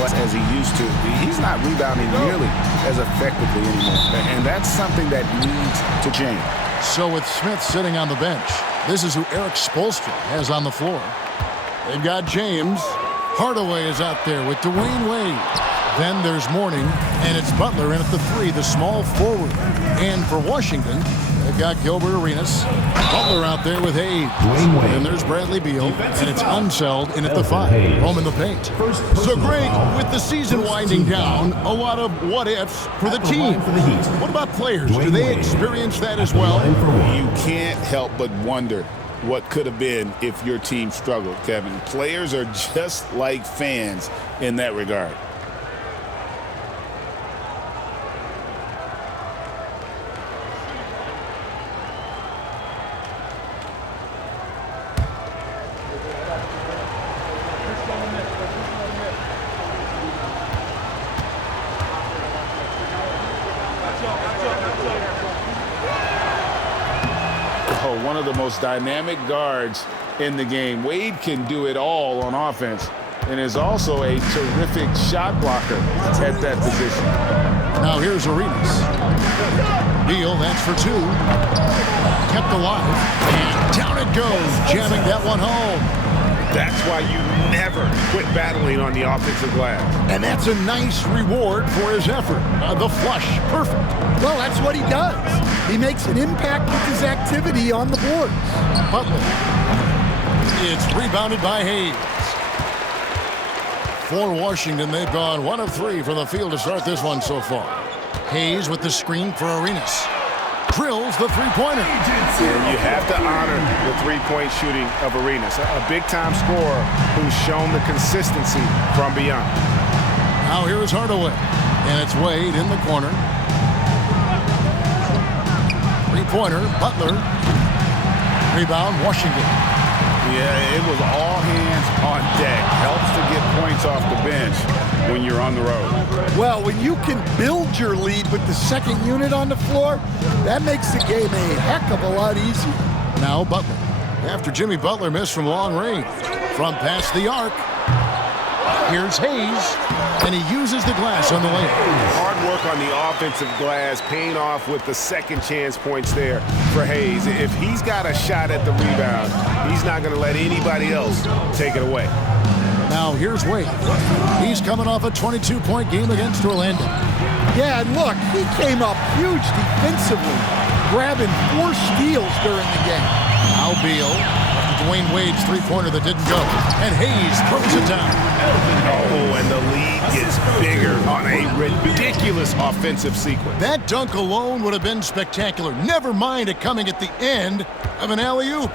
glass as he used to. He's not rebounding nearly as effectively anymore. And that's something that needs to change. So with Smith sitting on the bench, this is who Eric Spoelstra has on the floor. They've got James. Hardaway is out there with Dwayne Wade. Then there's Mourning, and it's Butler in at the 3, the small forward. And for Washington, they've got Gilbert Arenas. Butler out there with Hayes. And there's Bradley Beal, and it's Unseld in at the 5. Roam in the paint. So, Greg, with the season winding down, a lot of what-ifs for the team. What about players? Do they experience that as well? You can't help but wonder what could have been if your team struggled, Kevin. Players are just like fans in that regard. One of the most dynamic guards in the game. Wade can do it all on offense and is also a terrific shot blocker at that position. Now here's Arenas. Beal, that's for 2. Kept alive. And down it goes, jamming that one home. That's why you never quit battling on the offensive glass. And that's a nice reward for his effort. The flush, perfect. Well, that's what he does. He makes an impact with his activity on the board. Butler. It's rebounded by Hayes. For Washington, they've gone 1 of 3 from the field to start this one so far. Hayes with the screen for Arenas. Drills the three-pointer. And you have to honor the three-point shooting of Arenas. A big-time scorer who's shown the consistency from beyond. Now here's Hardaway. And it's Wade in the corner. Three-pointer, Butler. Rebound, Washington. Yeah, it was all hands on deck. Helps to get points off the bench when you're on the road. Well, when you can build your lead with the second unit on the floor, that makes the game a heck of a lot easier. Now Butler. After Jimmy Butler missed from long range. From past the arc. Here's Hayes. And he uses the glass on the layup. Hard work on the offensive glass, paying off with the second chance points there for Hayes. If he's got a shot at the rebound, he's not going to let anybody else take it away. Now here's Wade. He's coming off a 22-point game against Orlando. Yeah, and look, he came up huge defensively, grabbing 4 steals during the game. Now Beal, after Dwayne Wade's three-pointer that didn't go. And Hayes throws it down. Oh, and the lead gets bigger on a ridiculous offensive sequence. That dunk alone would have been spectacular. Never mind it coming at the end of an alley-oop.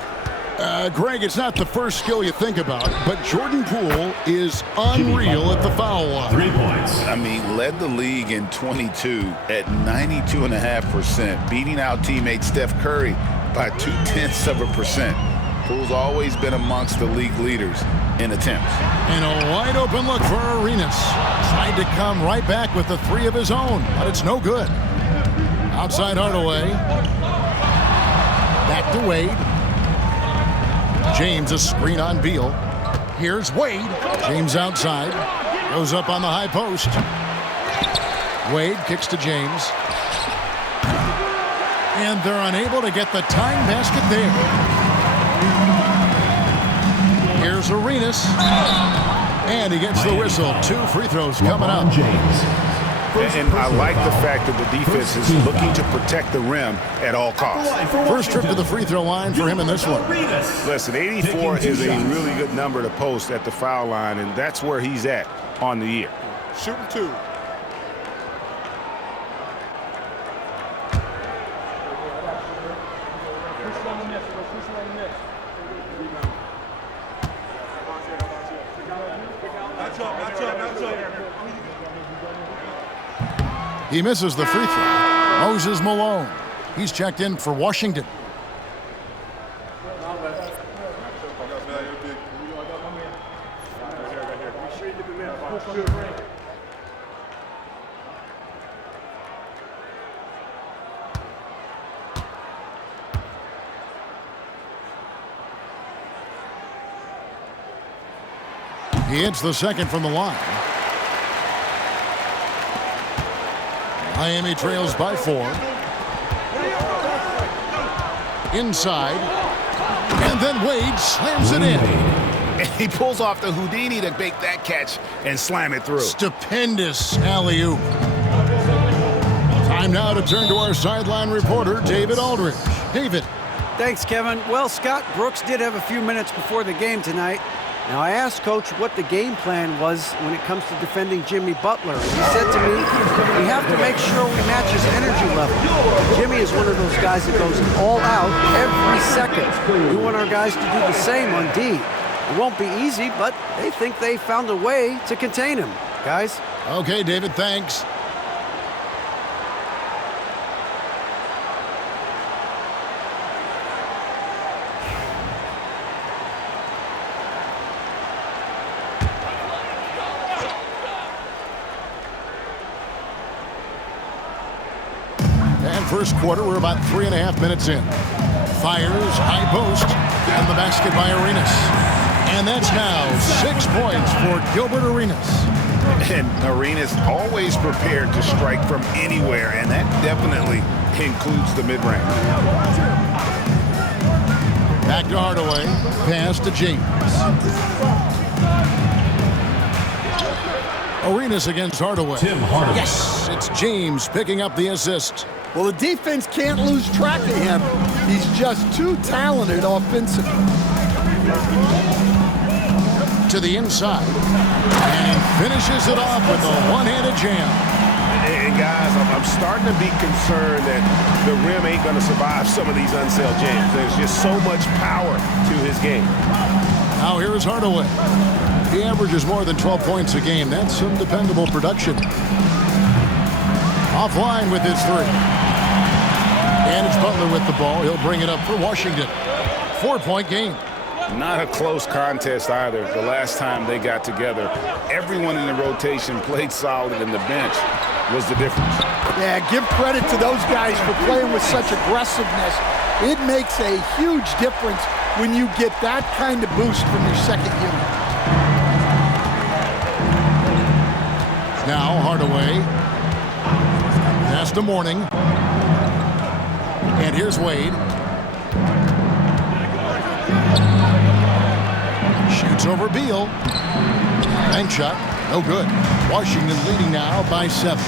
Greg, it's not the first skill you think about, but Jordan Poole is unreal at the foul line. 3 points. I mean, led the league in 22 at 92.5%, beating out teammate Steph Curry by 0.2%. Poole's always been amongst the league leaders in attempts. And a wide open look for Arenas. Tried to come right back with the 3 of his own, but it's no good. Outside Hardaway. Back to Wade. James a screen on Beal. Here's Wade. James outside. Goes up on the high post. Wade kicks to James. And they're unable to get the tying basket there. Here's Arenas. And he gets the whistle. 2 free throws coming up. And I like the fact that the defense is looking to protect the rim at all costs. First trip to the free throw line for him in this one. Listen, 84 is a really good number to post at the foul line, and that's where he's at on the year. Shooting 2. He misses the free throw. Moses Malone. He's checked in for Washington. He hits the second from the line. Miami trails by 4. Inside. And then Wade slams it in. And he pulls off the Houdini to make that catch and slam it through. Stupendous alley-oop. Time now to turn to our sideline reporter, David Aldridge. David. Thanks, Kevin. Well, Scott Brooks did have a few minutes before the game tonight. Now, I asked Coach what the game plan was when it comes to defending Jimmy Butler. He said to me, we have to make sure we match his energy level. Jimmy is one of those guys that goes all out every second. We want our guys to do the same on D. It won't be easy, but they think they found a way to contain him. Guys? Okay, David, thanks. First quarter, we're about 3.5 minutes in. Fires, high post, and the basket by Arenas. And that's now 6 points for Gilbert Arenas. And Arenas always prepared to strike from anywhere, and that definitely includes the mid-range. Back to Hardaway, pass to James. Arenas against Hardaway. Tim Hardaway. Yes, it's James picking up the assist. Well, the defense can't lose track of him. He's just too talented offensively. To the inside. And he finishes it off with a one-handed jam. And guys, I'm starting to be concerned that the rim ain't going to survive some of these unsailed jams. There's just so much power to his game. Now here is Hardaway. He averages more than 12 points a game. That's some dependable production. Offline with his 3. And it's Butler with the ball. He'll bring it up for Washington. 4-point game. Not a close contest either. The last time they got together, everyone in the rotation played solid, and the bench was the difference. Yeah, give credit to those guys for playing with such aggressiveness. It makes a huge difference when you get that kind of boost from your second unit. Now Hardaway. Pass to Mourning. And here's Wade. Shoots over Beal. Bank shot. No good. Washington leading now by 7.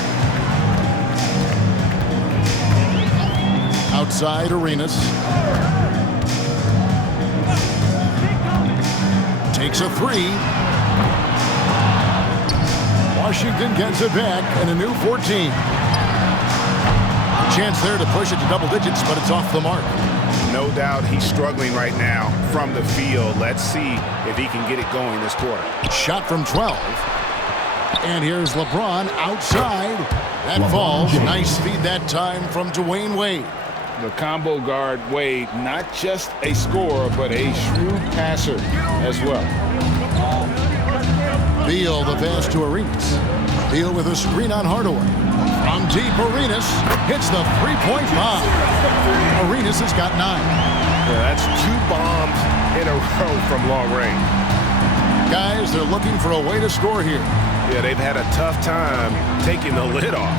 Outside Arenas. Takes a 3. Washington gets it back and a new 14. A chance there to push it to double digits, but it's off the mark. No doubt he's struggling right now from the field. Let's see if he can get it going this quarter. Shot from 12. And here's LeBron outside. That falls. Nice feed that time from Dwayne Wade. The combo guard, Wade, not just a scorer, but a shrewd passer as well. Beal, the pass to Arenas. Beal with a screen on Hardaway. From deep, Arenas hits the three-point bomb. Arenas has got 9. Yeah, that's 2 bombs in a row from long range. Guys, they're looking for a way to score here. Yeah, they've had a tough time taking the lid off.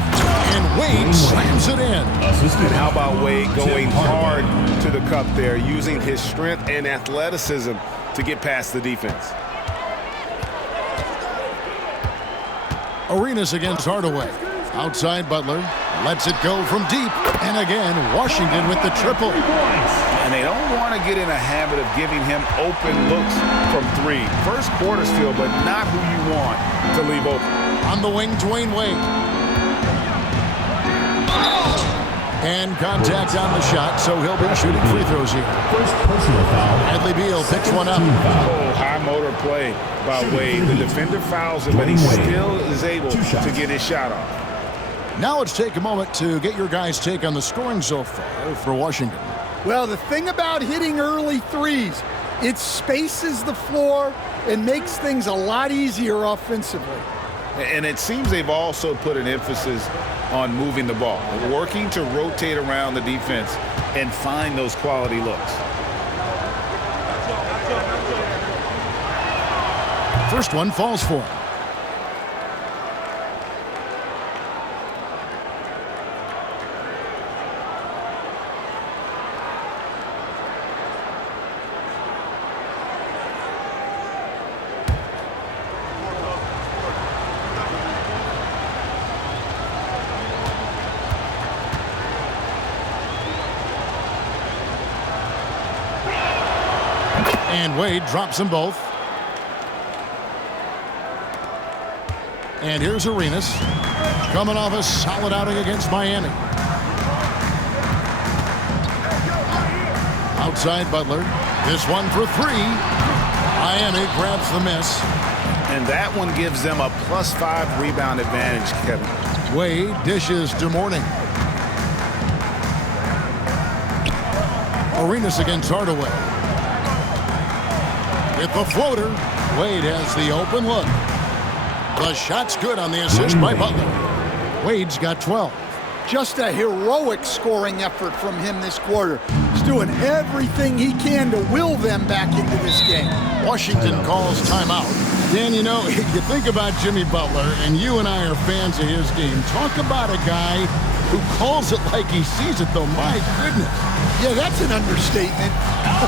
And Wade slams it in. And how about Wade going hard to the cup there, using his strength and athleticism to get past the defense. Arenas against Hardaway. Outside Butler. Lets it go from deep. And again, Washington with the triple. And they don't want to get in a habit of giving him open looks from 3. First quarter still, but not who you want to leave open. On the wing, Dwayne Wade. And contact on the shot, so he'll be shooting free throws here. Bradley Beal picks one up. Oh, high motor play by Wade. The defender fouls him, but he still is able to get his shot off. Now let's take a moment to get your guys' take on the scoring so far for Washington. Well, the thing about hitting early threes, it spaces the floor and makes things a lot easier offensively. And it seems they've also put an emphasis on moving the ball, working to rotate around the defense and find those quality looks. First one falls for him. And Wade drops them both. And here's Arenas coming off a solid outing against Miami. Outside Butler. This one for three. Miami grabs the miss. And that one gives them a +5 rebound advantage, Kevin. Wade dishes to Mourning. Arenas against Hardaway. With the floater, Wade has the open look. The shot's good on the assist by Butler. Wade's got 12. Just a heroic scoring effort from him this quarter. He's doing everything he can to will them back into this game. Washington calls timeout. Dan, you know, you think about Jimmy Butler, and you and I are fans of his game. Talk about a guy who calls it like he sees it, though. My goodness. Yeah, that's an understatement.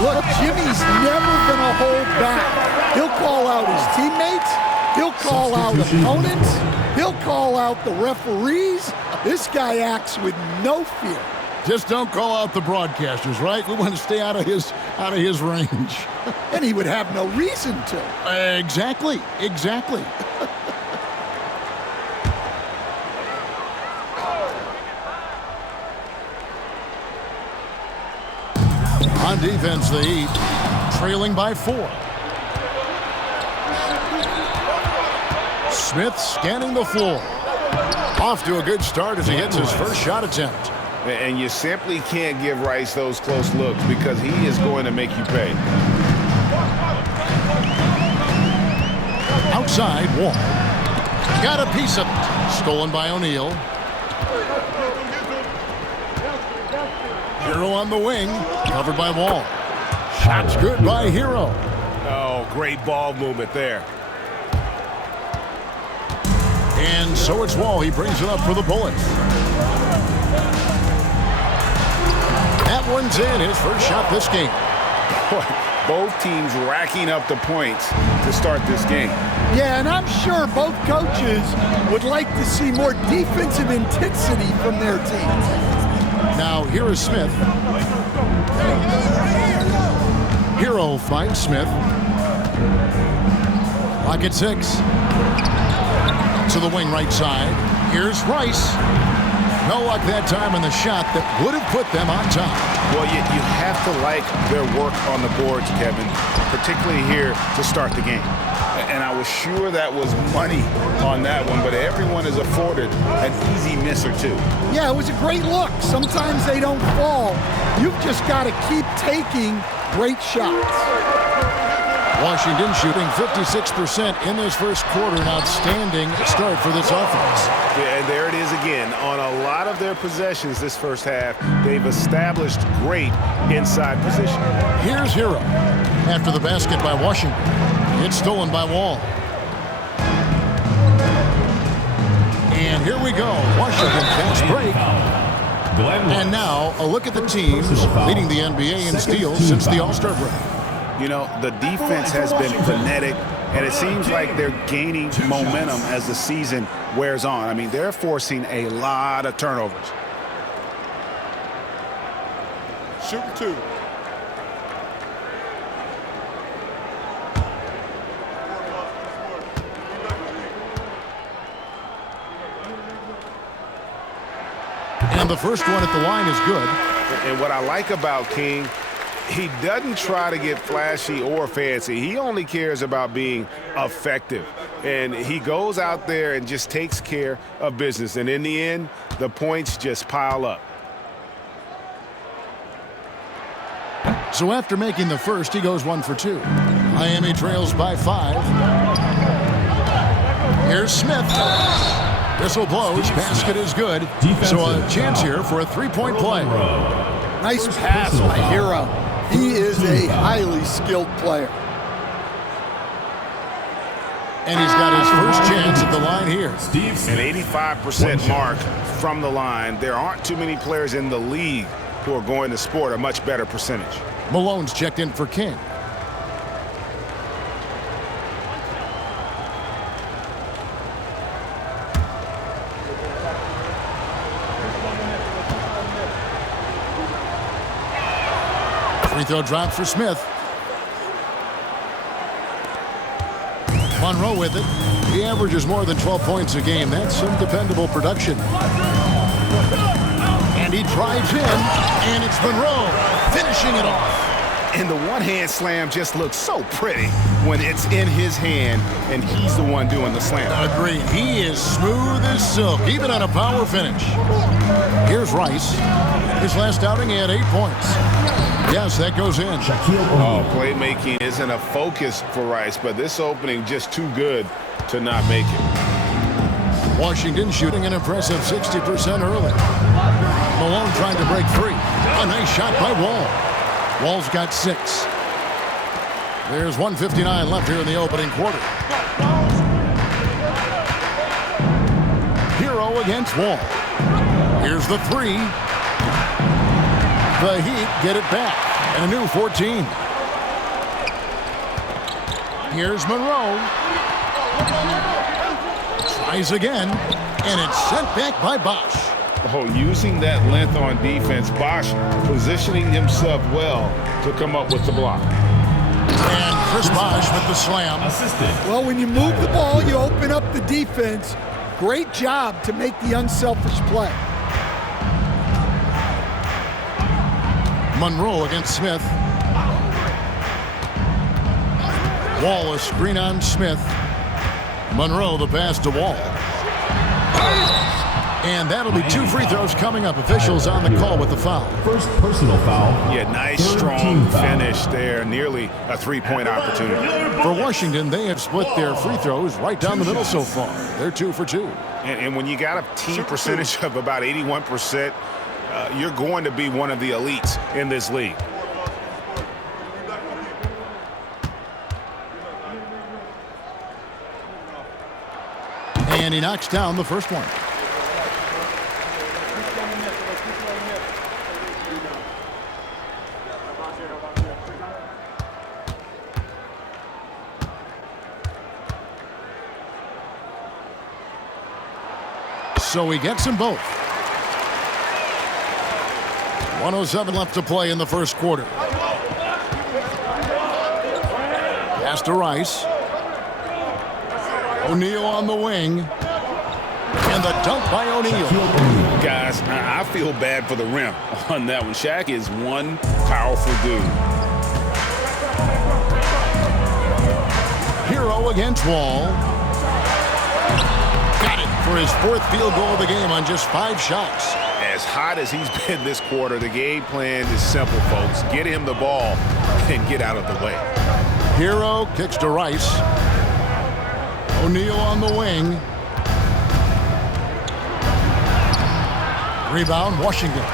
Look, Jimmy's never going to hold back. He'll call out his teammates. He'll call out opponents. He'll call out the referees. This guy acts with no fear. Just don't call out the broadcasters, right? We want to stay out of his range. And he would have no reason to. Exactly. On defense, the Heat trailing by 4. Smith scanning the floor. Off to a good start as he hits his first shot attempt. And you simply can't give Rice those close looks because he is going to make you pay. Outside, Wall. Got a piece of it. Stolen by O'Neal. Hero on the wing. Covered by Wall. Shot's good by Hero. Oh, great ball movement there. And so it's Wall. He brings it up for the Bullets. That one's in. His first shot this game. Both teams racking up the points to start this game. Yeah, and I'm sure both coaches would like to see more defensive intensity from their teams. Now, here is Smith. Hero finds Smith. Lock at 6. To the wing right side. Here's Rice. No luck that time in the shot that would have put them on top. Well, you have to like their work on the boards, Kevin, particularly here to start the game. And I was sure that was money on that one, but everyone is afforded an easy miss or two. Yeah, it was a great look. Sometimes they don't fall. You've just got to keep taking great shots. Washington shooting 56% in this first quarter. An outstanding start for this offense. Yeah, and there it is again. On a lot of their possessions this first half, they've established great inside position. Here's Hero. After the basket by Washington. It's stolen by Wall. And here we go. Washington fast break. And now a look at the teams leading the NBA in steals since the All-Star break. You know, the defense has been frenetic, and it seems like they're gaining momentum as the season wears on. I mean, they're forcing a lot of turnovers. Shooting 2. And the first one at the line is good. And what I like about King, he doesn't try to get flashy or fancy. He only cares about being effective. And he goes out there and just takes care of business. And in the end, the points just pile up. So after making the first, he goes 1 for 2. Miami trails by 5. Here's Smith. Whistle blows. Basket is good. So a chance here for a three-point play. Nice pass by Hero. He is a highly skilled player. And he's got his first chance at the line here. An 85% mark from the line. There aren't too many players in the league who are going to sport a much better percentage. Malone's checked in for King. Free throw drop for Smith. Monroe with it. He averages more than 12 points a game. That's some dependable production. And he drives in, and it's Monroe finishing it off. And the one-hand slam just looks so pretty when it's in his hand and he's the one doing the slam. Agreed. He is smooth as silk, even on a power finish. Here's Rice. His last outing, he had 8 points. Yes, that goes in. Oh, playmaking isn't a focus for Rice, but this opening just too good to not make it. Washington shooting an impressive 60% early. Malone trying to break free. A nice shot by Wall. Wall's got 6. There's 1:59 left here in the opening quarter. Hero against Wall. Here's the 3. The Heat get it back. And a new 14. Here's Monroe. Tries again. And it's sent back by Bosch. Oh, using that length on defense, Bosch positioning himself well to come up with the block. And Chris Bosch with the slam. Well, when you move the ball, you open up the defense. Great job to make the unselfish play. Monroe against Smith. Wall a screen on Smith. Monroe the pass to Wall. And that'll be 2 free throws coming up. Officials on the call with the foul. First personal foul. Yeah, nice strong finish there. Nearly a 3-point opportunity. For Washington, they have split their free throws right down the middle so far. They're 2 for 2. And when you got a team percentage of about 81%, you're going to be one of the elites in this league. And he knocks down the first one. So he gets them both. 1:07 left to play in the first quarter. Pass to Rice. O'Neal on the wing. And the dunk by O'Neal. Guys, I feel bad for the rim on that one. Shaq is one powerful dude. Hero against Wall. Got it for his 4th field goal of the game on just 5 shots. As hot as he's been this quarter, the game plan is simple, folks. Get him the ball and get out of the way. Hero kicks to Rice. O'Neal on the wing. Rebound, Washington.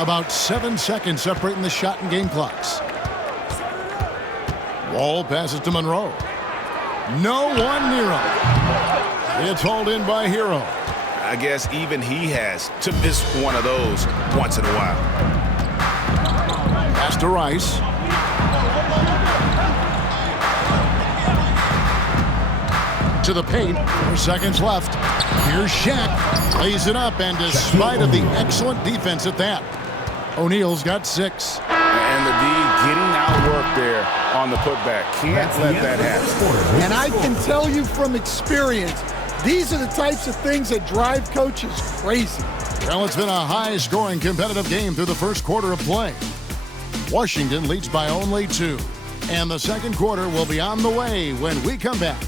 About 7 seconds separating the shot and game clocks. Wall passes to Monroe. No one near him. It's hauled in by Hero. I guess even he has to miss one of those once in a while. Pass to Rice. To the paint. 4 seconds left. Here's Shaq. Lays it up, and despite of the excellent defense at that, O'Neal's got 6. And the D getting outworked there on the putback. Can't let that happen. And I can tell you from experience, these are the types of things that drive coaches crazy. Well, it's been a high-scoring competitive game through the first quarter of play. Washington leads by only 2. And the second quarter will be on the way when we come back.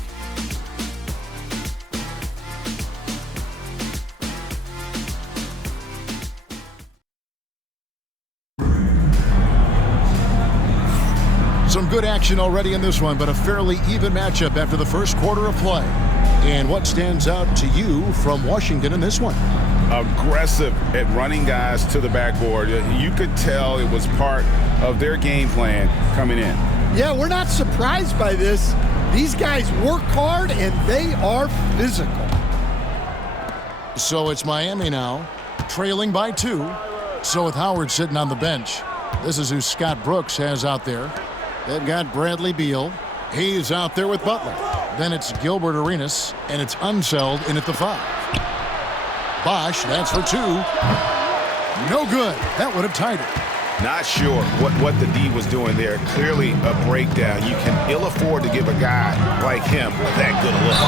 Some good action already in this one, but a fairly even matchup after the first quarter of play. And what stands out to you from Washington in this one? Aggressive at running guys to the backboard. You could tell it was part of their game plan coming in. Yeah, we're not surprised by this. These guys work hard and they are physical. So it's Miami now, trailing by 2. So with Howard sitting on the bench, this is who Scott Brooks has out there. They've got Bradley Beal. He's out there with Butler. Then it's Gilbert Arenas, and it's Unseld in at the 5. Bosch, that's for 2. No good. That would have tied it. Not sure what the D was doing there. Clearly a breakdown. You can ill afford to give a guy like him that good a look.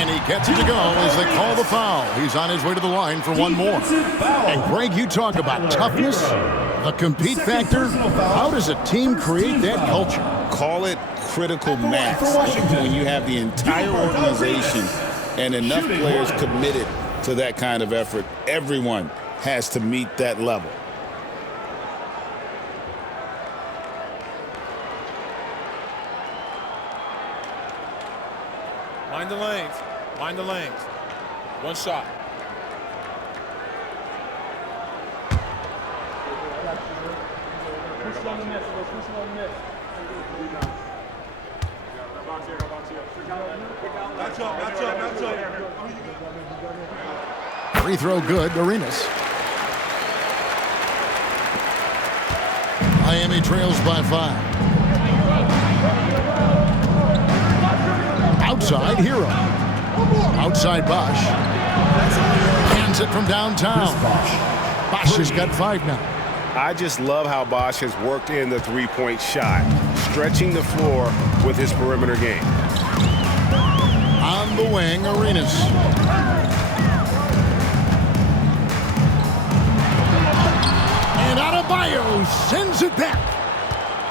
And he gets it to go as they call the foul. He's on his way to the line for one more. And Greg, you talk about toughness, the compete factor. How does a team create that culture? Call it critical mass. When you have the entire organization and enough players committed to that kind of effort, everyone has to meet that level. Mind the lanes. Mind the lanes. One shot. Free throw good, Arenas. Miami trails by 5. Outside, Hero. Outside, Bosch. Hands it from downtown. Bosch has got 5 now. I just love how Bosch has worked in the three-point shot, stretching the floor with his perimeter game. On the wing, Arenas. And Adebayo sends it back.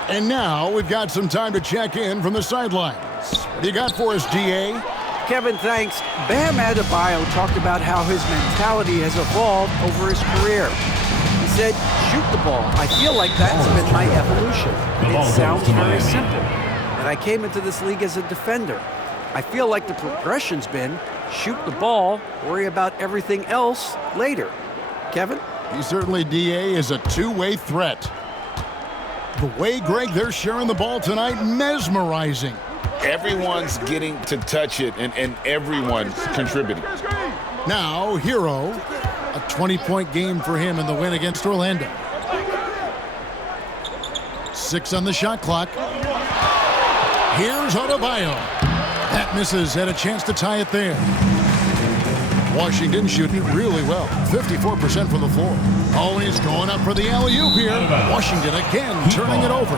And now we've got some time to check in from the sidelines. What do you got for us, DA? Kevin, thanks. Bam Adebayo talked about how his mentality has evolved over his career. He said, shoot the ball. I feel like that's been my evolution. It sounds very simple. And I came into this league as a defender. I feel like the progression's been shoot the ball, worry about everything else later. Kevin? He certainly, DA, is a two-way threat. The way, Greg, they're sharing the ball tonight, mesmerizing. Everyone's getting to touch it, and everyone's contributing. Now, Hero, a 20-point game for him in the win against Orlando. 6 on the shot clock. Here's Adebayo. That misses, had a chance to tie it there. Washington shooting it really well, 54% from the floor. Always going up for the alley-oop here. Washington again turning it over.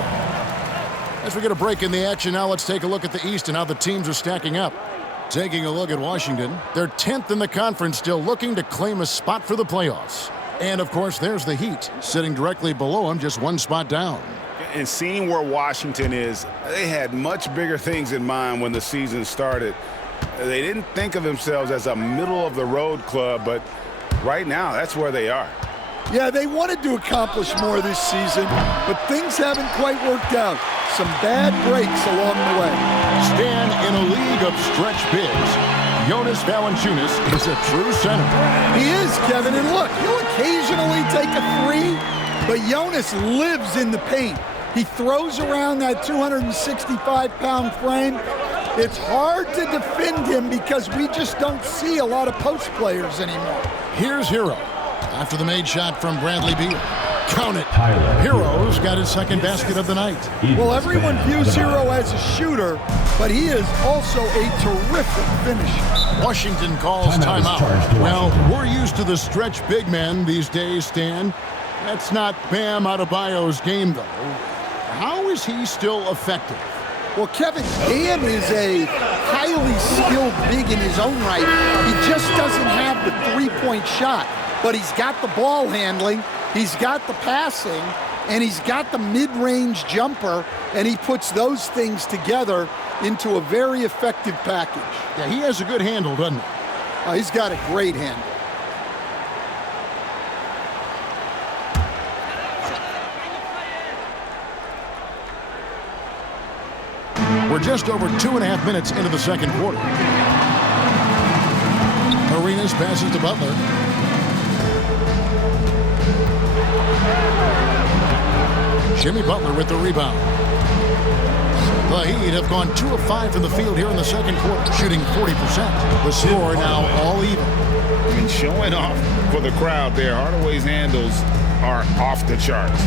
As we get a break in the action now, let's take a look at the East and how the teams are stacking up. Taking a look at Washington, they're 10th in the conference, still looking to claim a spot for the playoffs. And, of course, there's the Heat, sitting directly below them, just one spot down. And seeing where Washington is, they had much bigger things in mind when the season started. They didn't think of themselves as a middle-of-the-road club, but right now, that's where they are. Yeah, they wanted to accomplish more this season, but things haven't quite worked out. Some bad breaks along the way. Stan, in a league of stretch bigs, Jonas Valanciunas is a true center. He is, Kevin, and look, he'll occasionally take a three, but Jonas lives in the paint. He throws around that 265-pound frame. It's hard to defend him because we just don't see a lot of post players anymore. Here's Hero. After the made shot from Bradley Beal. Count it. Hero's got his second basket of the night. Well, everyone views Hero as a shooter, but he is also a terrific finisher. Washington calls timeout. Well, we're used to the stretch big men these days, Stan. That's not Bam Adebayo's game, though. How is he still effective? Well, Kevin, Bam is a highly skilled big in his own right. He just doesn't have the three-point shot. But he's got the ball handling, he's got the passing, and he's got the mid-range jumper, and he puts those things together into a very effective package. Yeah, he has a good handle, doesn't he? He's got a great handle. We're just over 2.5 minutes into the second quarter. Arenas passes to Butler. Jimmy Butler with the rebound. The Heat have gone 2 of 5 from the field here in the second quarter, shooting 40%. The score now all even. I mean, showing off for the crowd there. Hardaway's handles are off the charts.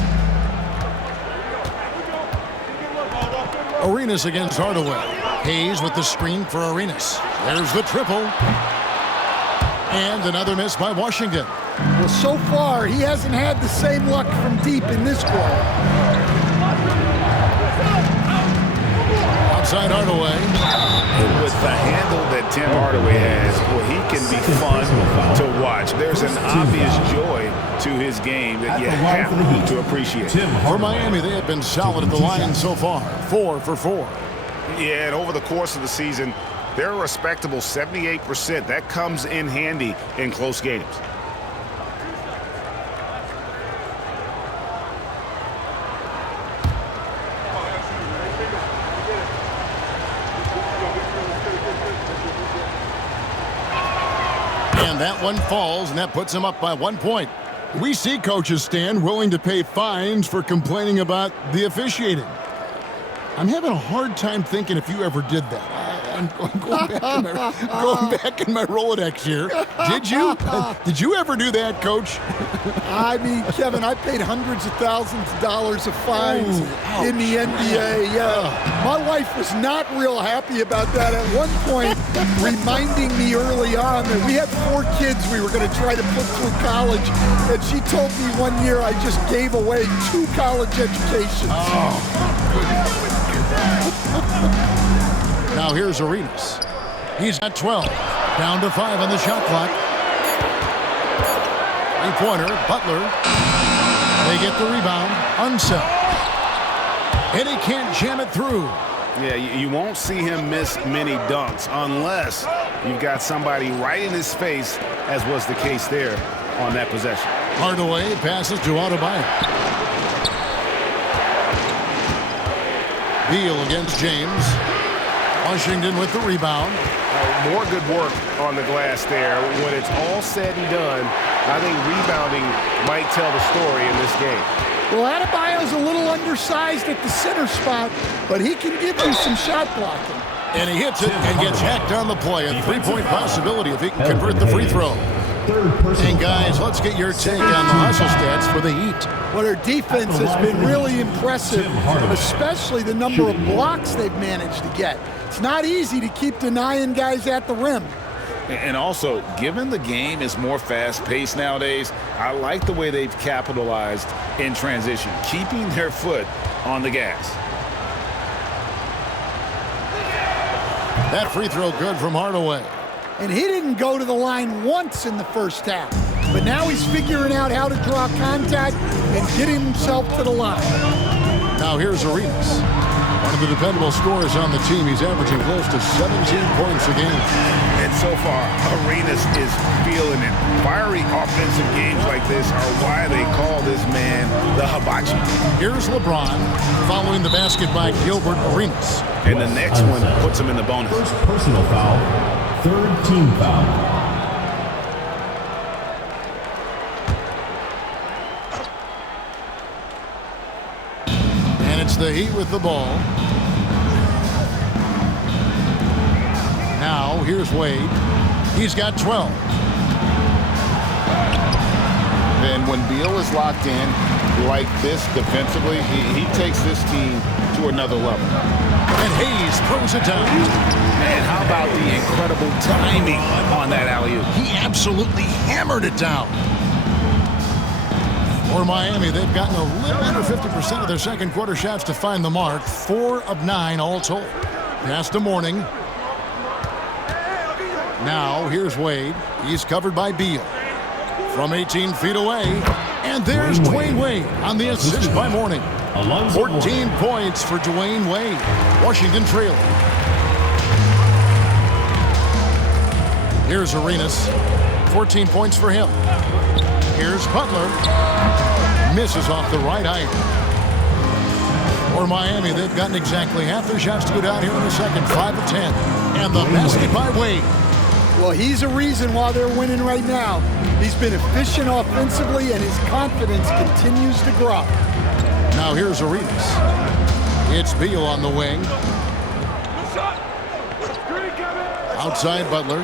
Arenas against Hardaway. Hayes with the screen for Arenas. There's the triple. And another miss by Washington. Well, so far, he hasn't had the same luck from deep in this quarter. Outside Hardaway. With the handle that Tim Hardaway has, well, he can be fun to watch. There's an obvious joy to his game that you have to appreciate. For Miami, they have been solid at the line so far. 4 for 4. Yeah, and over the course of the season, they're a respectable 78%. That comes in handy in close games. And that one falls, and that puts him up by 1 point. We see coaches, Stan, willing to pay fines for complaining about the officiating. I'm having a hard time thinking if you ever did that. I'm going back in my Rolodex here. Did you? Did you ever do that, Coach? I mean, Kevin, I paid hundreds of thousands of dollars of fines in the NBA. Yeah, my wife was not real happy about that at one point, reminding me early on that we had 4 kids we were going to try to put through college, and she told me one year I just gave away 2 college educations. Now here's Arenas. He's got 12. Down to 5 on the shot clock. 3-pointer, Butler. They get the rebound. Unsell. And he can't jam it through. Yeah, you won't see him miss many dunks unless you've got somebody right in his face, as was the case there on that possession. Hardaway passes to Adebayo. Beal against James. Washington with the rebound. More good work on the glass there. When it's all said and done, I think rebounding might tell the story in this game. Well, Adebayo's a little undersized at the center spot, but he can give you some shot blocking. And he hits it and gets hacked on the play. A 3-point possibility if he can convert the free throw. And guys, let's get your take on the hustle stats for the Heat. Well, their defense has been really impressive, especially the number of blocks they've managed to get. It's not easy to keep denying guys at the rim. And also, given the game is more fast-paced nowadays, I like the way they've capitalized in transition, keeping their foot on the gas. That free throw good from Hardaway. And he didn't go to the line once in the first half. But now he's figuring out how to draw contact and get himself to the line. Now here's Arenas. One of the dependable scorers on the team. He's averaging close to 17 points a game. And so far, Arenas is feeling it. Fiery offensive games like this are why they call this man the hibachi. Here's LeBron following the basket by Gilbert Arenas. And the next one puts him in the bonus. First personal foul, third team foul. The Heat with the ball. Now here's Wade. He's got 12. And when Beal is locked in like this defensively, he takes this team to another level. And Hayes throws it down. Man, how about the incredible timing on that alley-oop? He absolutely hammered it down. For Miami, they've gotten a little under 50% of their second quarter shots to find the mark. 4 of 9 all told. Pass to Mourning. Now here's Wade. He's covered by Beal. From 18 feet away. And there's Dwayne Wade on the assist by Mourning. 14 points for Dwayne Wade. Washington trailing. Here's Arenas. 14 points for him. Here's Butler. Misses off the right iron. For Miami, they've gotten exactly half their shots to go down here in the second. 5 of 10. And the basket by Wade. Well, he's a reason why they're winning right now. He's been efficient offensively, and his confidence continues to grow. Now here's Arenas. It's Beal on the wing. Outside Butler.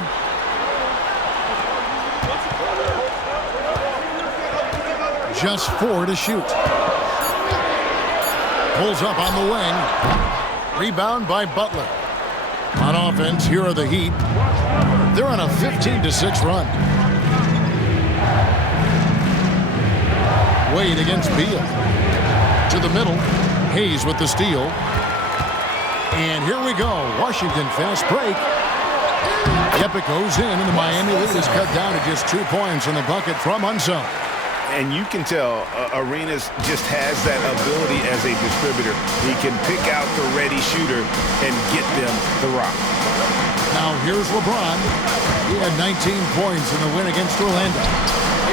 Just 4 to shoot. Pulls up on the wing. Rebound by Butler. On offense, here are the Heat. They're on a 15-6 run. Wade against Beal. To the middle. Hayes with the steal. And here we go. Washington fast break. Epic goes in, and the Miami lead is cut down to just 2 points in the bucket from Unself. And you can tell Arenas just has that ability as a distributor. He can pick out the ready shooter and get them the rock. Now here's LeBron. He had 19 points in the win against Orlando.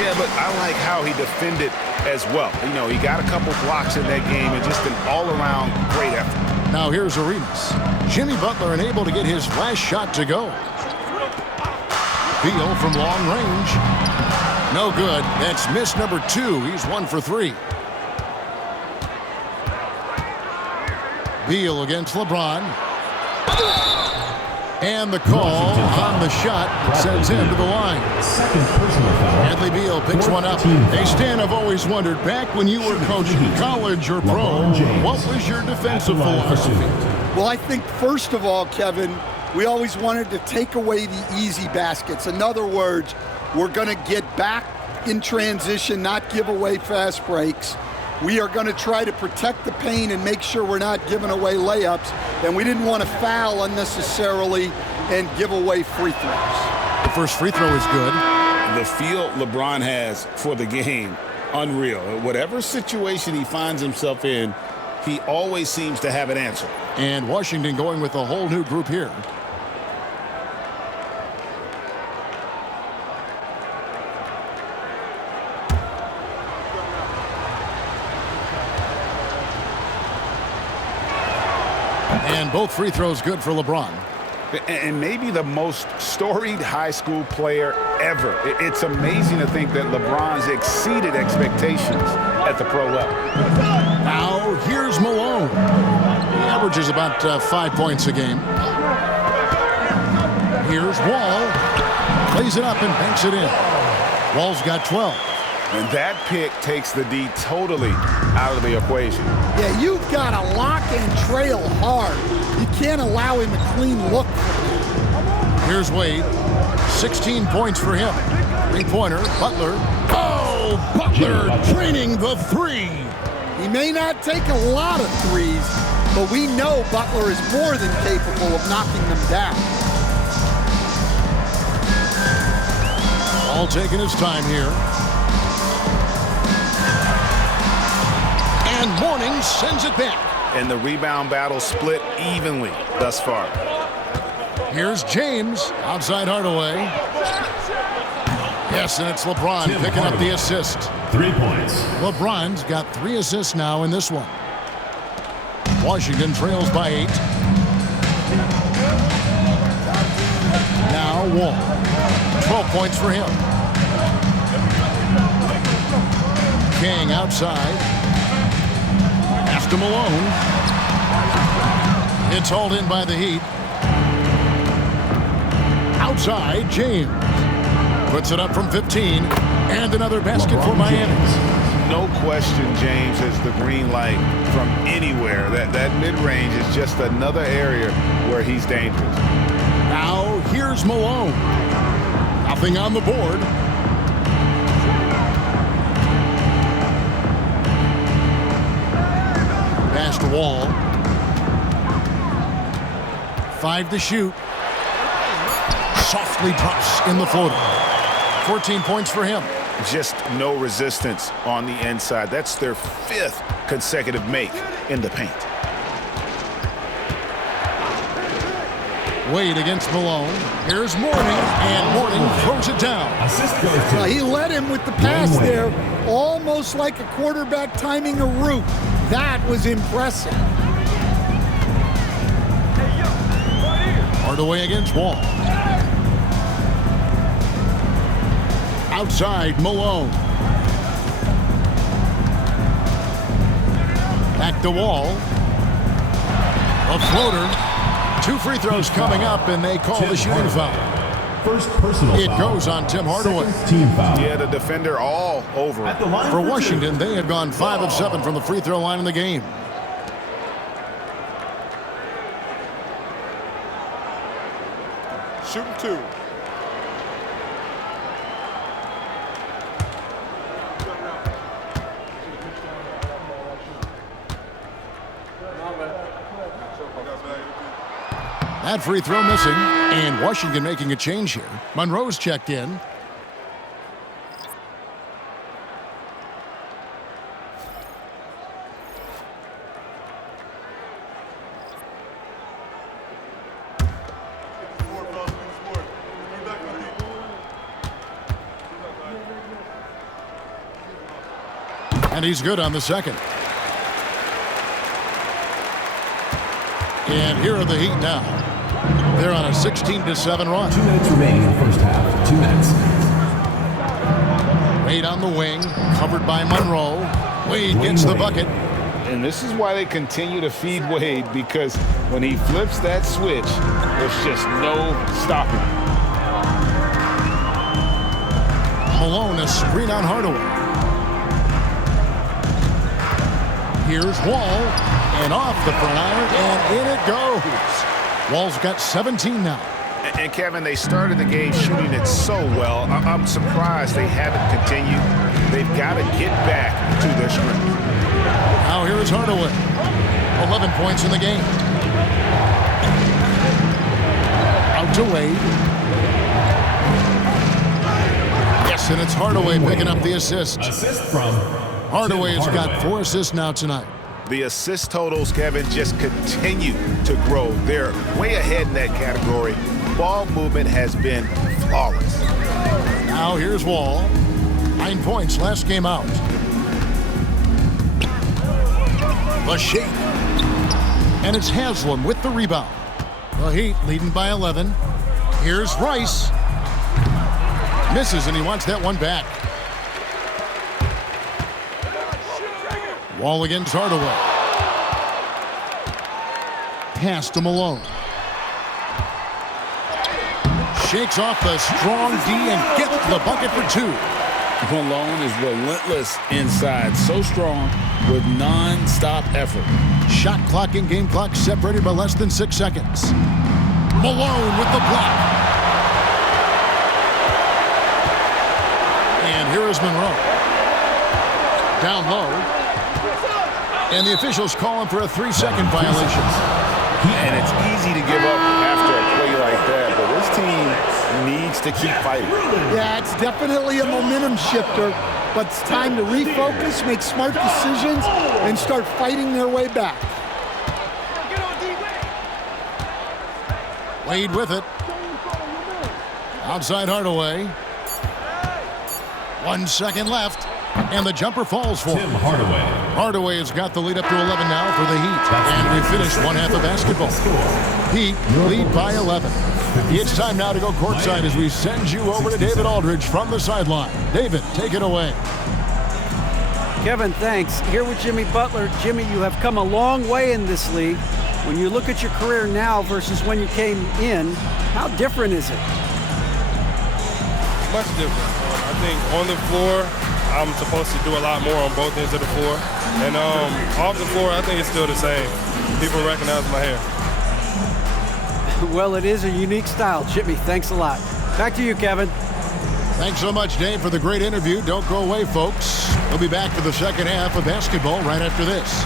Yeah, but I like how he defended as well. You know, he got a couple blocks in that game and just an all-around great effort. Now here's Arenas. Jimmy Butler unable to get his last shot to go. Beal from long range. No good. That's miss number 2. He's 1 for 3. Beal against LeBron. And the call on the shot sends him to the line. Second personal foul. Bradley Beal picks one up. Hey, Stan, I've always wondered, back when you were coaching college or pro, what was your defensive philosophy? Well, I think first of all, Kevin, we always wanted to take away the easy baskets. In other words, we're going to get back in transition, not give away fast breaks. We are going to try to protect the paint and make sure we're not giving away layups. And we didn't want to foul unnecessarily and give away free throws. The first free throw is good. The feel LeBron has for the game, unreal. Whatever situation he finds himself in, he always seems to have an answer. And Washington going with a whole new group here. And both free throws good for LeBron. And maybe the most storied high school player ever. It's amazing to think that LeBron's exceeded expectations at the pro level. Now here's Malone. He averages about 5 points a game. Here's Wall. Plays it up and banks it in. Wall's got 12. And that pick takes the D totally out of the equation. Yeah, you've got to lock and trail hard. You can't allow him a clean look. Here's Wade. 16 points for him. Three-pointer, Butler. Oh, Butler training the three. He may not take a lot of threes, but we know Butler is more than capable of knocking them down. All taking his time here. And Mourning sends it back. And the rebound battle split evenly thus far. Here's James, outside Hardaway. Yes, and it's LeBron picking up the assist. 3 points. LeBron's got 3 assists now in this one. Washington trails by 8. Now Wall. 12 points for him. King outside. To Malone. It's hauled in by the Heat. Outside, James. Puts it up from 15. And another basket for Miami. No question, James has the green light from anywhere. That mid-range is just another area where he's dangerous. Now, here's Malone. Nothing on the board. To Wall. 5 to shoot. Softly drops in the floater. 14 points for him. Just no resistance on the inside. That's their 5th consecutive make in the paint. Wade against Malone. Here's Mourning, and Mourning throws it down. Assist goes to he led him with the pass there, almost like a quarterback timing a route. That was impressive. Hardaway against Wall. Outside, Malone. Back to Wall. A floater. 2 free throws coming up, and they call the shooting foul. First personal foul. It goes on Tim Hardaway. Team foul. Yeah, the defender all over him. For Washington, they had gone 5 of 7 from the free throw line in the game. Shooting 2. That free throw missing, and Washington making a change here. Monroe's checked in. And he's good on the second. And here are the Heat now. They're on a 16-7 run. 2 minutes remaining in the first half. 2 minutes. Wade on the wing, covered by Monroe. Wade gets the bucket. And this is why they continue to feed Wade, because when he flips that switch, there's just no stopping. Malone, a screen on Hardaway. Here's Wall, and off the front iron, and in it goes. Wall's got 17 now. And Kevin, they started the game shooting it so well. I'm surprised they haven't continued. They've got to get back to their strength. Now here is Hardaway. 11 points in the game. Out to Wade. Yes, and it's Hardaway picking up the assist. Assist from Hardaway has got 4 assists now tonight. The assist totals, Kevin, just continue to grow. They're way ahead in that category. Ball movement has been flawless. Now here's Wall. 9 points last game out. The shake. And it's Haslam with the rebound. The Heat leading by 11. Here's Rice. Misses, and he wants that one back. Wall against Hardaway. Pass to Malone. Shakes off the strong D and gets the bucket for 2. Malone is relentless inside, so strong with non-stop effort. Shot clock and game clock separated by less than 6 seconds. Malone with the block. And here is Monroe. Down low. And the officials call him for a 3-second violation. And it's easy to give up after a play like that, but this team needs to keep fighting. Yeah, it's definitely a momentum shifter, but it's time to refocus, make smart decisions, and start fighting their way back. Wade with it. Outside Hardaway. 1 second left. And the jumper falls for him. Tim Hardaway. Hardaway has got the lead up to 11 now for the Heat. And we finish one half of basketball. Heat lead by 11. It's time now to go courtside as we send you over to David Aldridge from the sideline. David, take it away. Kevin, thanks. Here with Jimmy Butler. Jimmy, you have come a long way in this league. When you look at your career now versus when you came in, how different is it? Much different. I think on the floor, I'm supposed to do a lot more on both ends of the floor. And off the floor, I think it's still the same. People recognize my hair. Well, it is a unique style. Jimmy, thanks a lot. Back to you, Kevin. Thanks so much, Dave, for the great interview. Don't go away, folks. We'll be back for the second half of basketball right after this.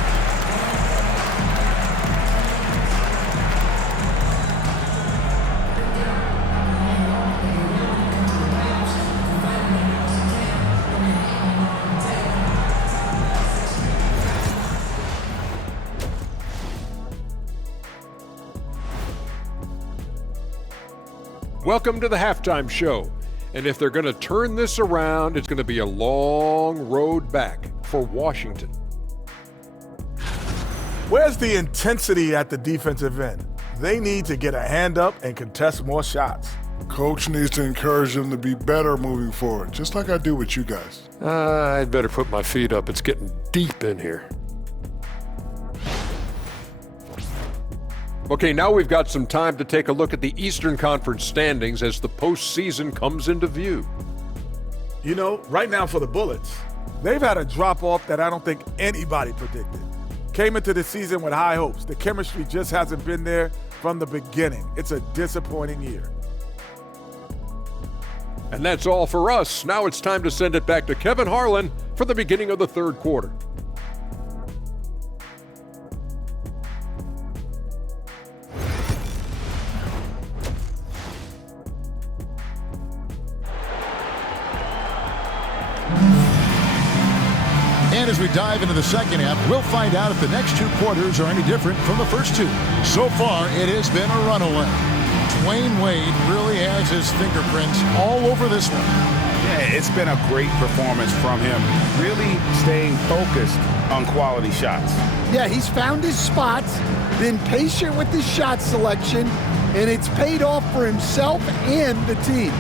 Welcome to the halftime show. And if they're going to turn this around, it's going to be a long road back for Washington. Where's the intensity at the defensive end? They need to get a hand up and contest more shots. Coach needs to encourage them to be better moving forward, just like I do with you guys. I'd better put my feet up. It's getting deep in here. Okay, now we've got some time to take a look at the Eastern Conference standings as the postseason comes into view. You know, right now for the Bullets, they've had a drop-off that I don't think anybody predicted. Came into the season with high hopes. The chemistry just hasn't been there from the beginning. It's a disappointing year. And that's all for us. Now it's time to send it back to Kevin Harlan for the beginning of the third quarter. And as we dive into the second half, we'll find out if the next two quarters are any different from the first two. So far, it has been a runaway. Dwayne Wade really has his fingerprints all over this one. Yeah, it's been a great performance from him, really staying focused on quality shots. Yeah, he's found his spots, been patient with his shot selection, and it's paid off for himself and the team.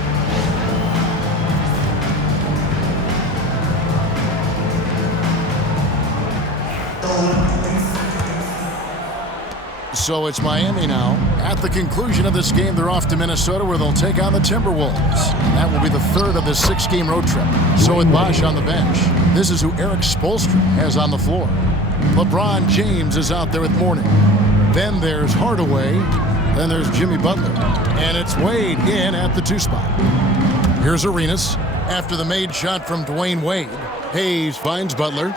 So it's Miami now. At the conclusion of this game, they're off to Minnesota where they'll take on the Timberwolves. And that will be the third of this 6-game road trip. So with Bosh on the bench, this is who Eric Spoelstra has on the floor. LeBron James is out there with Mourning. Then there's Hardaway. Then there's Jimmy Butler. And it's Wade in at the 2 spot. Here's Arenas after the made shot from Dwayne Wade. Hayes finds Butler.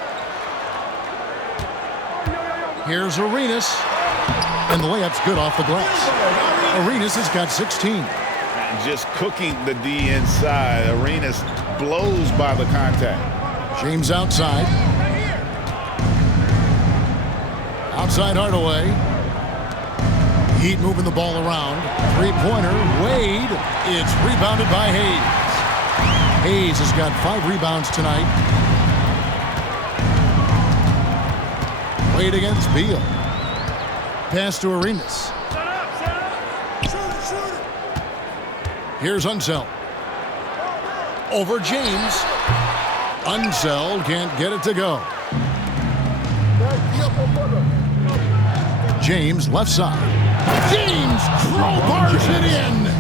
Here's Arenas. And the layup's good off the glass. Arenas has got 16. Just cooking the D inside. Arenas blows by the contact. James outside. Outside Hardaway. Heat moving the ball around. Three-pointer. Wade. It's rebounded by Hayes. Hayes has got 5 rebounds tonight. Wade against Beal. Pass to Arenas. Here's Unseld. Over James. Unseld can't get it to go. James left side. James crowbars it in.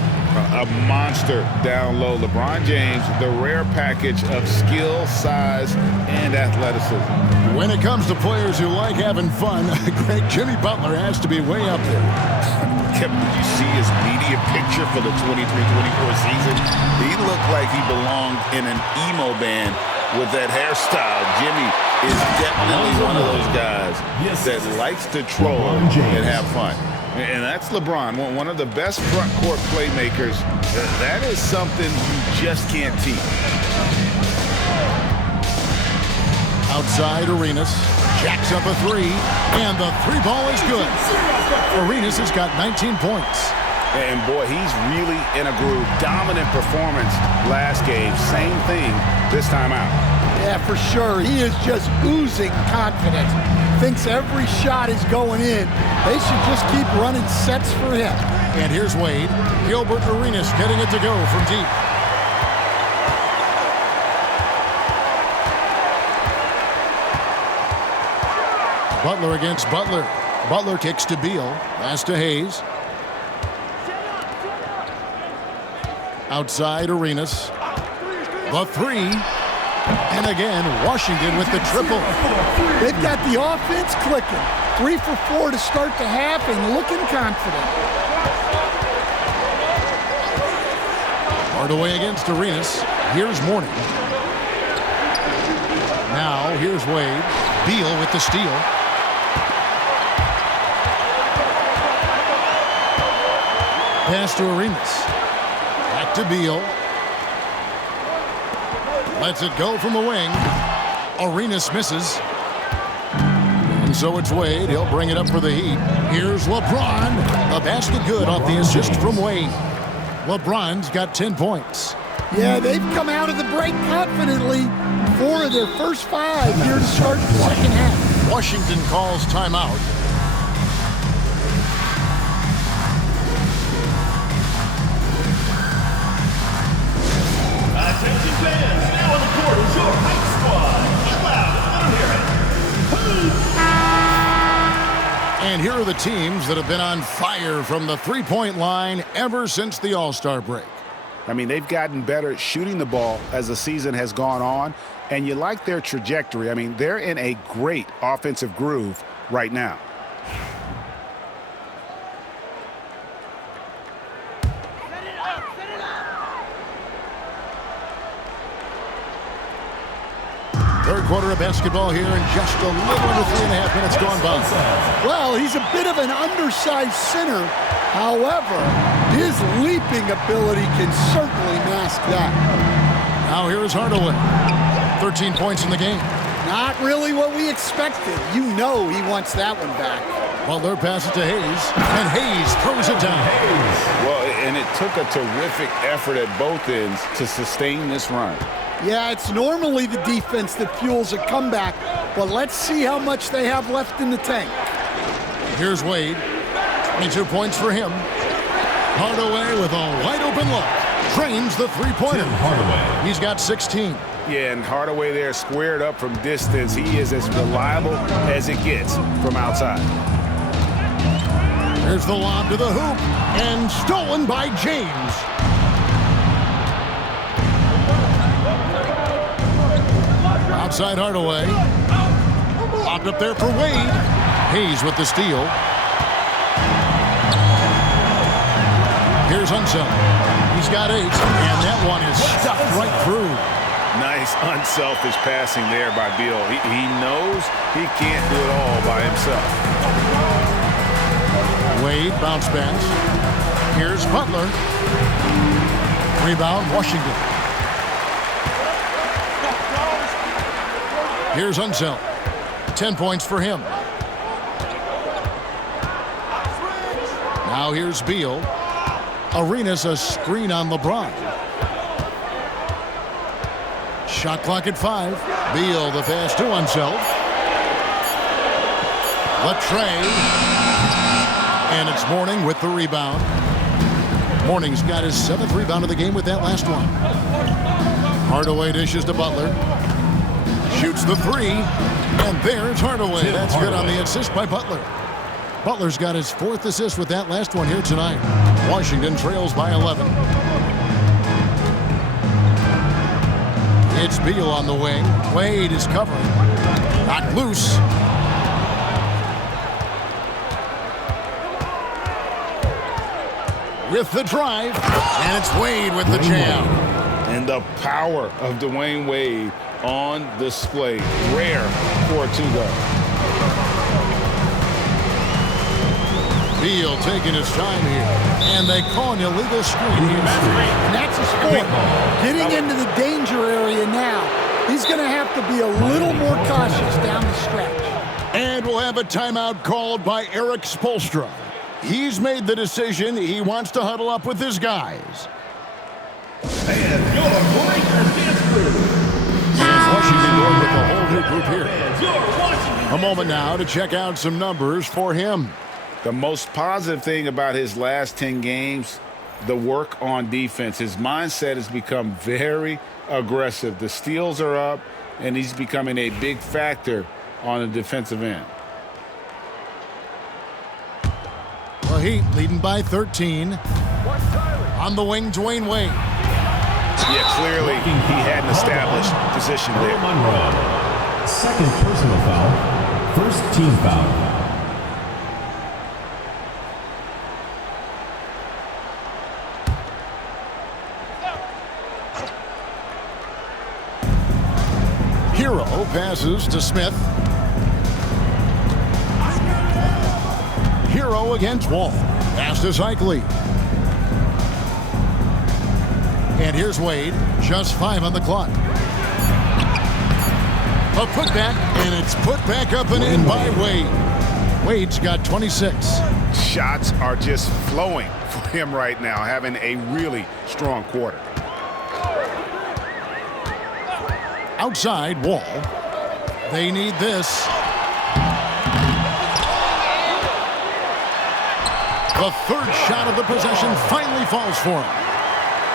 A monster down low. LeBron James, the rare package of skill, size, and athleticism. When it comes to players who like having fun, great Jimmy Butler has to be way up there. Kevin, did you see his media picture for the 23-24 season? He looked like he belonged in an emo band with that hairstyle. Jimmy is definitely one of those guys that likes to troll and have fun. And that's LeBron, one of the best front court playmakers. That is something you just can't teach. Outside Arenas, jacks up a 3, and the 3 ball is good. Arenas has got 19 points. And boy, he's really in a groove. Dominant performance last game. Same thing this time out. Yeah, for sure. He is just oozing confidence. Thinks every shot is going in. They should just keep running sets for him. And here's Wade. Gilbert Arenas getting it to go from deep. Butler against Butler. Butler kicks to Beal. Pass to Hayes. Outside Arenas. The 3. And again, Washington with the triple. They've got the offense clicking. 3 for 4 to start the half and looking confident. Hardaway against Arenas. Here's Mourning. Now here's Wade. Beal with the steal. Pass to Arenas. Back to Beal. Lets it go from the wing. Arenas misses. And so it's Wade. He'll bring it up for the Heat. Here's LeBron. A basket good off the assist from Wade. LeBron's got 10 points. Yeah, they've come out of the break confidently. 4 of their first 5 here to start the second half. Washington calls timeout. Attention fans, now on the court is your hype squad. Get loud, let them hear it. And here are the teams that have been on fire from the three-point line ever since the All-Star break. I mean, they've gotten better at shooting the ball as the season has gone on, and you like their trajectory. I mean, they're in a great offensive groove right now. Third quarter of basketball here, and just a little under 3.5 minutes gone by. Well, he's a bit of an undersized center. However, his leaping ability can certainly mask that. Now here is Hardaway. 13 points in the game. Not really what we expected. You know he wants that one back. Butler passes to Hayes, and Hayes throws it down. Well, and it took a terrific effort at both ends to sustain this run. Yeah, it's normally the defense that fuels a comeback, but let's see how much they have left in the tank. Here's Wade. 22 points for him. Hardaway with a wide-open look. Drains the three-pointer. Hardaway. He's got 16. Yeah, and Hardaway there squared up from distance. He is as reliable as it gets from outside. There's the lob to the hoop, and stolen by James. Outside Hardaway. Lobbed up there for Wade. Hayes with the steal. Here's Unseld. He's got 8, and that one is stuffed right through. Nice, unselfish passing there by Beal. He knows he can't do it all by himself. Wade bounce pass. Here's Butler. Rebound, Washington. Here's Unseld. 10 points for him. Now here's Beal. Arenas a screen on LeBron. Shot clock at 5. Beal the pass to Unseld. Latrey. And it's Mourning with the rebound. Mourning's got his 7th rebound of the game with that last one. Hardaway dishes to Butler. Shoots the 3. And there's Hardaway. That's good on the assist by Butler. Butler's got his 4th assist with that last one here tonight. Washington trails by 11. It's Beal on the wing. Wade is covering. Not loose. With the drive. And it's Wade with the jam. And the power of Dwayne Wade on display. Rare for a two-guard. Beal taking his time here. And they call an illegal screen here. And that's his fourth. Getting into the danger area now. He's going to have to be a little more cautious down the stretch. And we'll have a timeout called by Eric Spoelstra. He's made the decision. He wants to huddle up with his guys. And your Breakers dance crew. Washington going with a whole new group here. A moment now to check out some numbers for him. The most positive thing about his last 10 games, the work on defense. His mindset has become very aggressive. The steals are up, and he's becoming a big factor on the defensive end. The Heat leading by 13. On the wing, Dwayne Wade. Yeah, clearly he had an established position there. Monroe. Second personal foul. First team foul. Hero passes to Smith. Hero against Wall. Pass to Cycli. And here's Wade. Just 5 on the clock. A putback, and it's put back up and in by Wade. Wade's got 26. Shots are just flowing for him right now, having a really strong quarter. Outside, Wall. They need this. The third shot of the possession finally falls for him.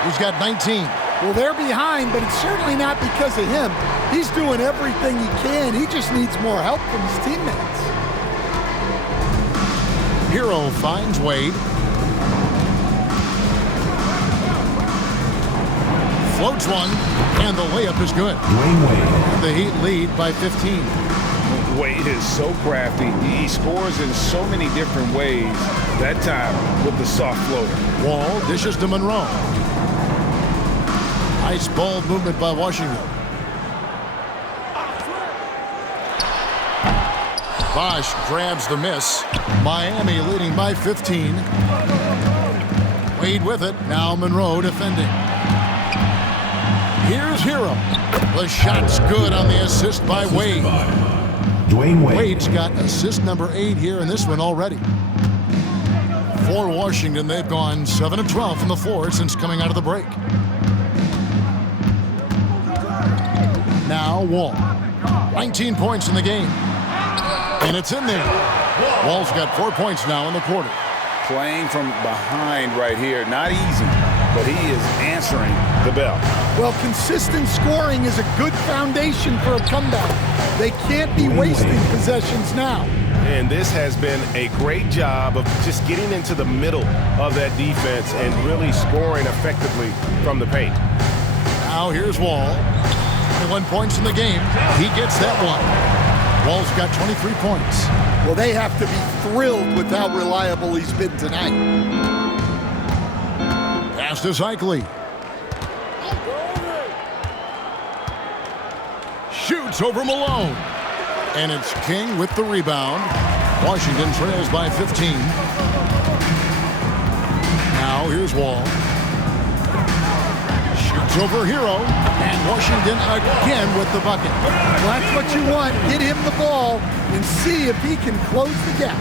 He's got 19. Well, they're behind, but it's certainly not because of him. He's doing everything he can. He just needs more help from his teammates. Hero finds Wade. Floats one, and the layup is good. Dwayne Wade. The Heat lead by 15. Wade is so crafty. He scores in so many different ways. That time with the soft floater. Wall dishes to Monroe. Nice ball movement by Washington. Bosch grabs the miss. Miami leading by 15. Wade with it. Now Monroe defending. Here's Here's Hero. The shot's good on the assist by Wade. Wade's got assist number 8 here in this one already. For Washington, they've gone 7 of 12 from the floor since coming out of the break. Now Wall. 19 points in the game. And it's in there. Wall's got 4 points now in the quarter. Playing from behind right here. Not easy, but he is answering the bell. Well, consistent scoring is a good foundation for a comeback. They can't be wasting possessions now. And this has been a great job of just getting into the middle of that defense and really scoring effectively from the paint. Now here's Wall. 21 points in the game. He gets that one. Wall's got 23 points. Well, they have to be thrilled with how reliable he's been tonight. Pass to Cycli. Shoots over Malone. And it's King with the rebound. Washington trails by 15. Now here's Wall. Shoots over Hero. And Washington again with the bucket. Well, that's what you want. Get him the ball and see if he can close the gap.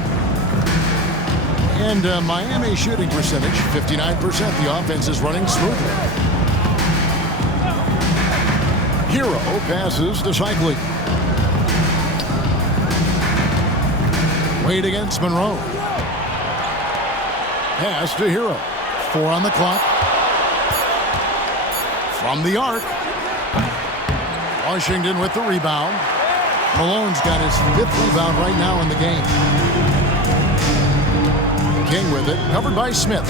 And Miami shooting percentage, 59%. The offense is running smoothly. Hero passes to Cycli. Wade against Monroe. Pass to Hero. 4 on the clock. From the arc. Washington with the rebound. Malone's got his 5th rebound right now in the game. King with it, covered by Smith.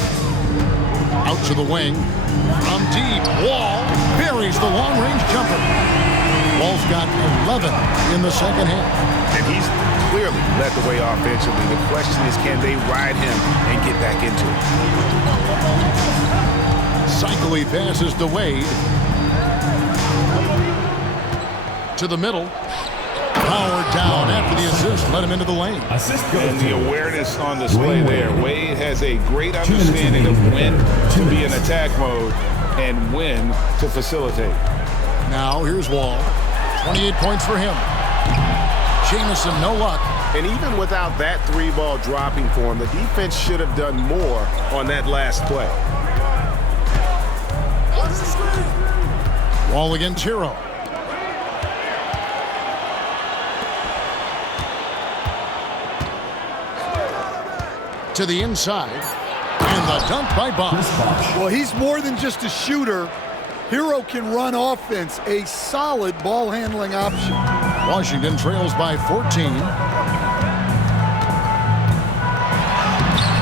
Out to the wing. From deep, Wall buries the long-range jumper. Wall's got 11 in the second half. And he's clearly led the way offensively. The question is, can they ride him and get back into it? Cycli passes to Wade. To the middle. Powered down after the assist. Let him into the lane. And the awareness on display there. Wade has a great understanding of when to be in attack mode and when to facilitate. Now here's Wall. 28 points for him. Jamison, no luck. And even without that 3-ball dropping for him, the defense should have done more on that last play. Wall against Hero. To the inside. And the dunk by Bosch. Well, he's more than just a shooter. Hero can run offense, a solid ball handling option. Washington trails by 14.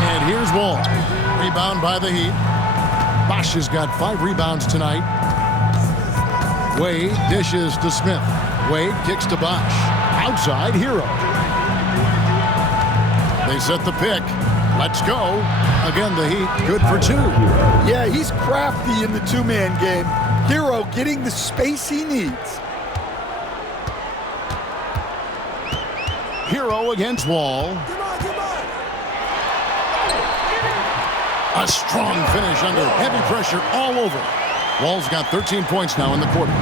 And here's Wall. Rebound by the Heat. Bosch has got 5 rebounds tonight. Wade dishes to Smith. Wade kicks to Bosch. Outside, Hero. They set the pick. Let's go. Again, the Heat good for 2. Yeah, he's crafty in the 2-man game. Hero getting the space he needs. Hero against Wall. A strong finish under heavy pressure all over. Wall's got 13 points now in the quarter.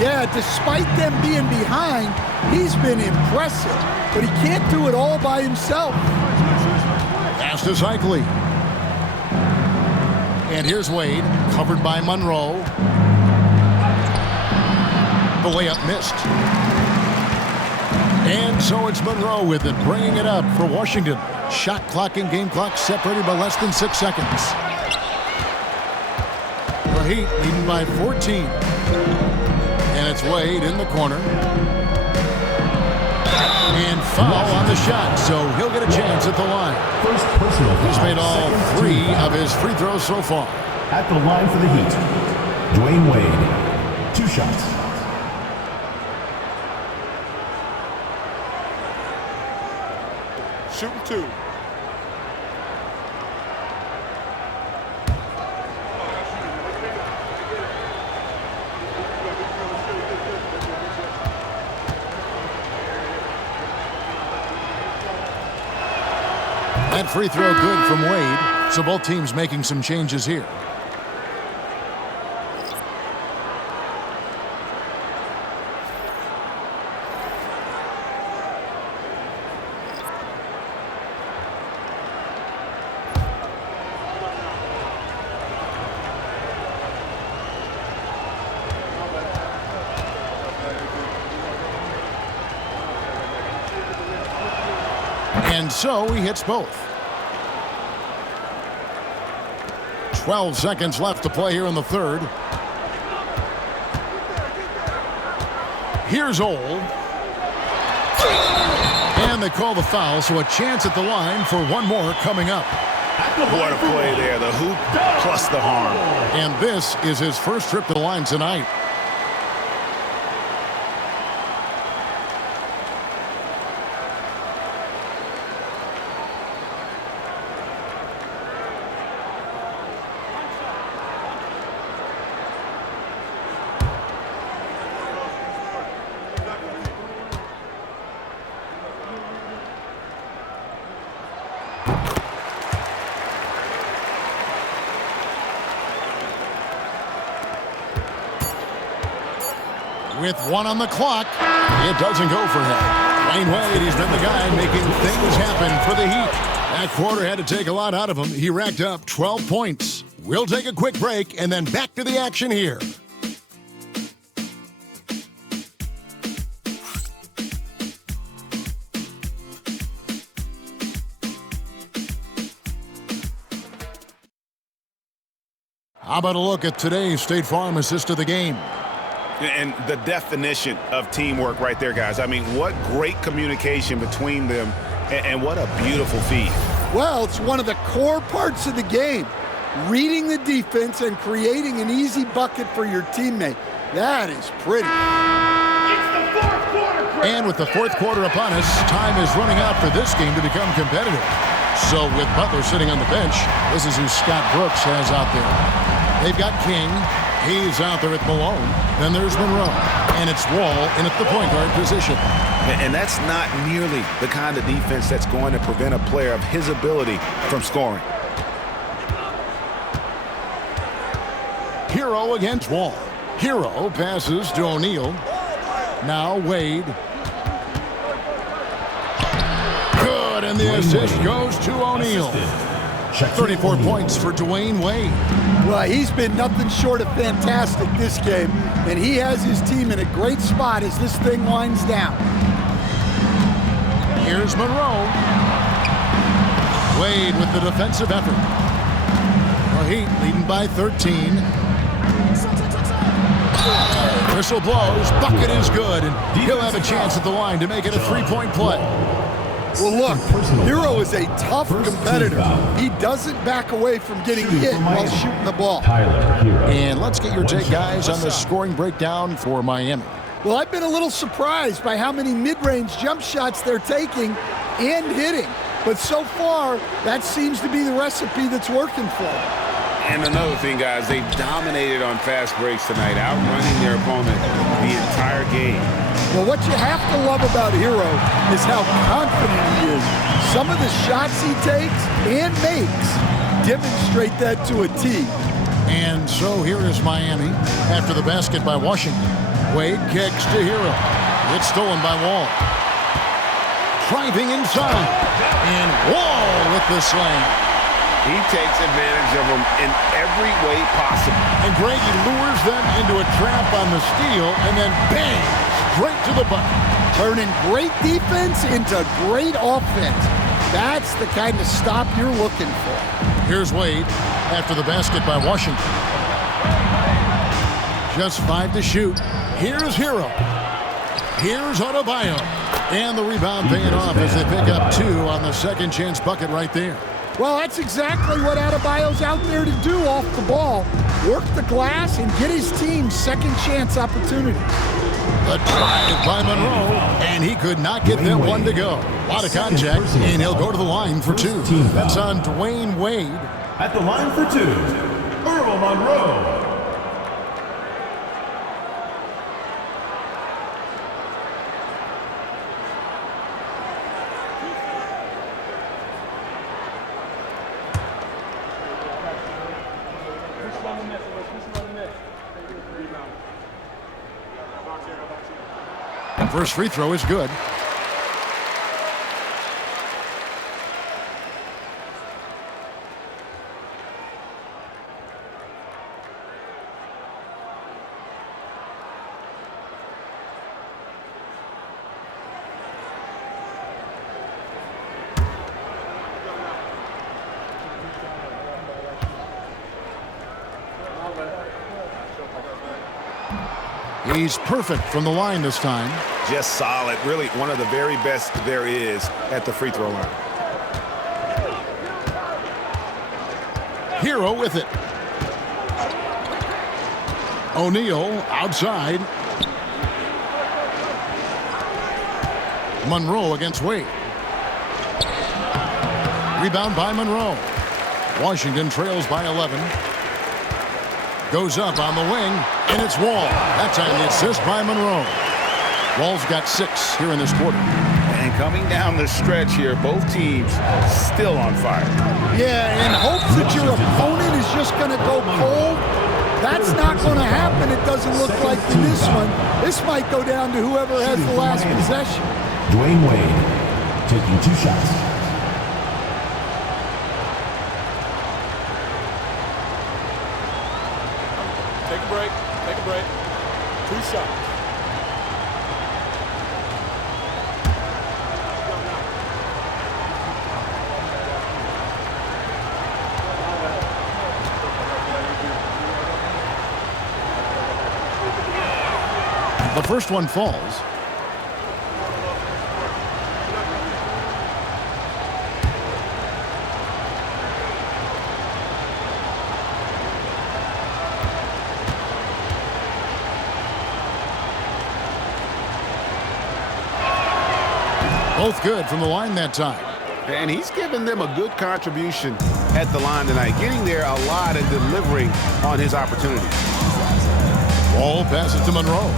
Yeah, despite them being behind, he's been impressive, but he can't do it all by himself. Pass to Cycli. And here's Wade, covered by Monroe. The layup missed. And so it's Monroe with it, bringing it up for Washington. Shot clock and game clock separated by less than 6 seconds. The Heat leading by 14. And it's Wade in the corner. And foul on the shot, so he'll get a chance at the line. First personal foul. He's made all 3 of his free throws so far. At the line for the Heat, Dwayne Wade. 2 shots. Shooting 2. That free throw good from Wade, so both teams making some changes here. And so he hits both. 12 seconds left to play here in the third. Here's Ole. And they call the foul, so a chance at the line for one more coming up. What a play there, the hoop plus the harm. And this is his first trip to the line tonight. With one on the clock, it doesn't go for him. Dwayne Wade, he's been the guy making things happen for the Heat. That quarter had to take a lot out of him. He racked up 12 points. We'll take a quick break and then back to the action here. How about a look at today's State Farm assist of the game? And the definition of teamwork right there, guys. I mean, what great communication between them, and what a beautiful feed. Well, it's one of the core parts of the game. Reading the defense and creating an easy bucket for your teammate. That is pretty. It's the fourth quarter, Chris. And with the fourth quarter upon us, time is running out for this game to become competitive. So with Butler sitting on the bench, this is who Scott Brooks has out there. They've got King. He's out there at Malone. Then there's Monroe. And it's Wall in at the point guard position. And that's not nearly the kind of defense that's going to prevent a player of his ability from scoring. Hero against Wall. Hero passes to O'Neal. Now Wade. Good, and the assist goes to O'Neal. 34 points for Dwayne Wade. Well, he's been nothing short of fantastic this game, and he has his team in a great spot as this thing winds down. Here's Monroe. Wade with the defensive effort. The Heat leading by 13. Whistle blows, bucket is good, and he'll have a chance at the line to make it a three-point play. Well, look, Hero is a tough competitor. He doesn't back away from getting hit while shooting the ball. And let's get your take, guys, on the scoring breakdown for Miami. Well, I've been a little surprised by how many mid-range jump shots they're taking and hitting. But so far, that seems to be the recipe that's working for them. And another thing, guys, they've dominated on fast breaks tonight, outrunning their opponent the entire game. Well, what you have to love about Hero is how confident he is. Some of the shots he takes and makes demonstrate that to a T. And so here is Miami after the basket by Washington. Wade kicks to Hero. It's stolen by Wall. Driving inside. And Wall with the slam. He takes advantage of them in every way possible. And Greg, he lures them into a trap on the steal, and then bang, straight to the bucket. Turning great defense into great offense. That's the kind of stop you're looking for. Here's Wade after the basket by Washington. Just 5 to shoot. Here's Hero. Here's Adebayo. And the rebound paying off as they pick up 2 on the second chance bucket right there. Well, that's exactly what Adebayo's out there to do off the ball. Work the glass and get his team second chance opportunities. The drive by Monroe, and he could not get that one to go. A lot of contact, and he'll go to the line for 2. That's on Dwayne Wade. At the line for 2, Earl Monroe. First free throw is good. He's perfect from the line this time. Just solid. Really one of the very best there is at the free throw line. Hero with it. O'Neal outside. Monroe against Wade. Rebound by Monroe. Washington trails by 11. Goes up on the wing, and it's Wall. That time the assist by Monroe. Wall's got 6 here in this quarter. And coming down the stretch here, both teams still on fire. Yeah, in hopes that your opponent is just going to go cold. That's not going to happen, it doesn't look like in this one. This might go down to whoever has the last possession. Dwayne Wade taking 2 shots. Take a break. Take a break. 2 shots. The first one falls. Both good from the line that time. And he's given them a good contribution at the line tonight, getting there a lot and delivering on his opportunities. Wall passes to Monroe.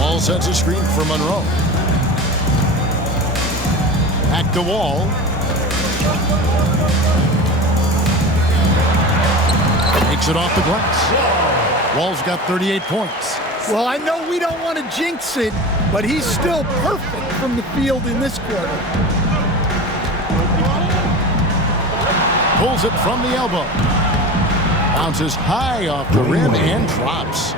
Wall sets a screen for Monroe. Back to Wall. Takes it off the glass. Wall's got 38 points. Well, I know we don't want to jinx it, but he's still perfect from the field in this quarter. Pulls it from the elbow. Bounces high off the rim and drops.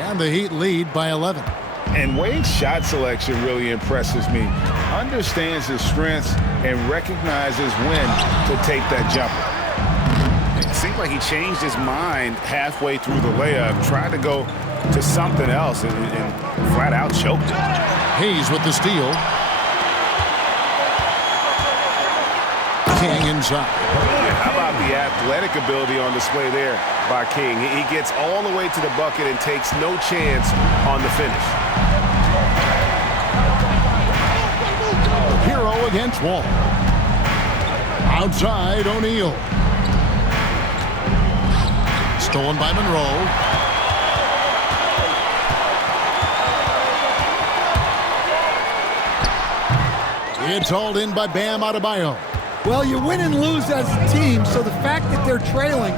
And the Heat lead by 11. And Wade's shot selection really impresses me. Understands his strengths and recognizes when to take that jumper. It seemed like he changed his mind halfway through the layup, tried to go to something else and flat out choked it. Hayes with the steal. King inside. How about the athletic ability on display there by King? He gets all the way to the bucket and takes no chance on the finish. Hero against Wall. Outside, O'Neal. Stolen by Monroe. It's hauled in by Bam Adebayo. Well, you win and lose as a team, so the fact that they're trailing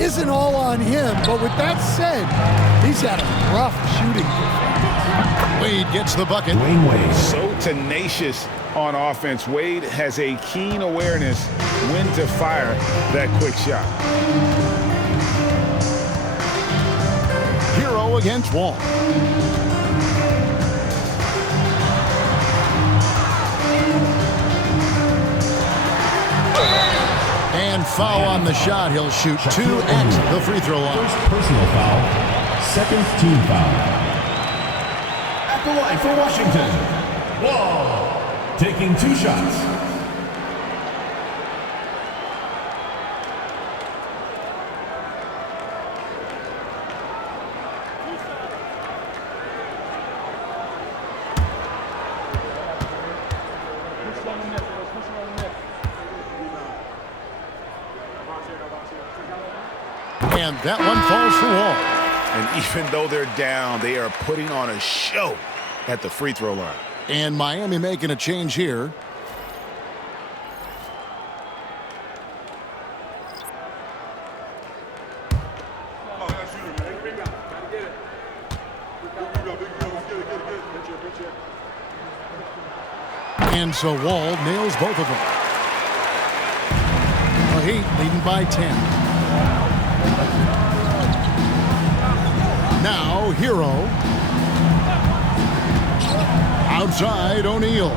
isn't all on him. But with that said, he's had a rough shooting performance. Wade gets the bucket. Dwayne Wade. So tenacious on offense. Wade has a keen awareness when to fire that quick shot. Hero against Wall. And foul on the shot. He'll shoot 2 at the free throw line. First personal foul. Second team foul. At the line for Washington, Wall taking 2 shots. And that one falls for Wall. And even though they're down, they are putting on a show at the free throw line. And Miami making a change here. And so Wall nails both of them. The Heat leading by 10. Now Hero. Outside O'Neal.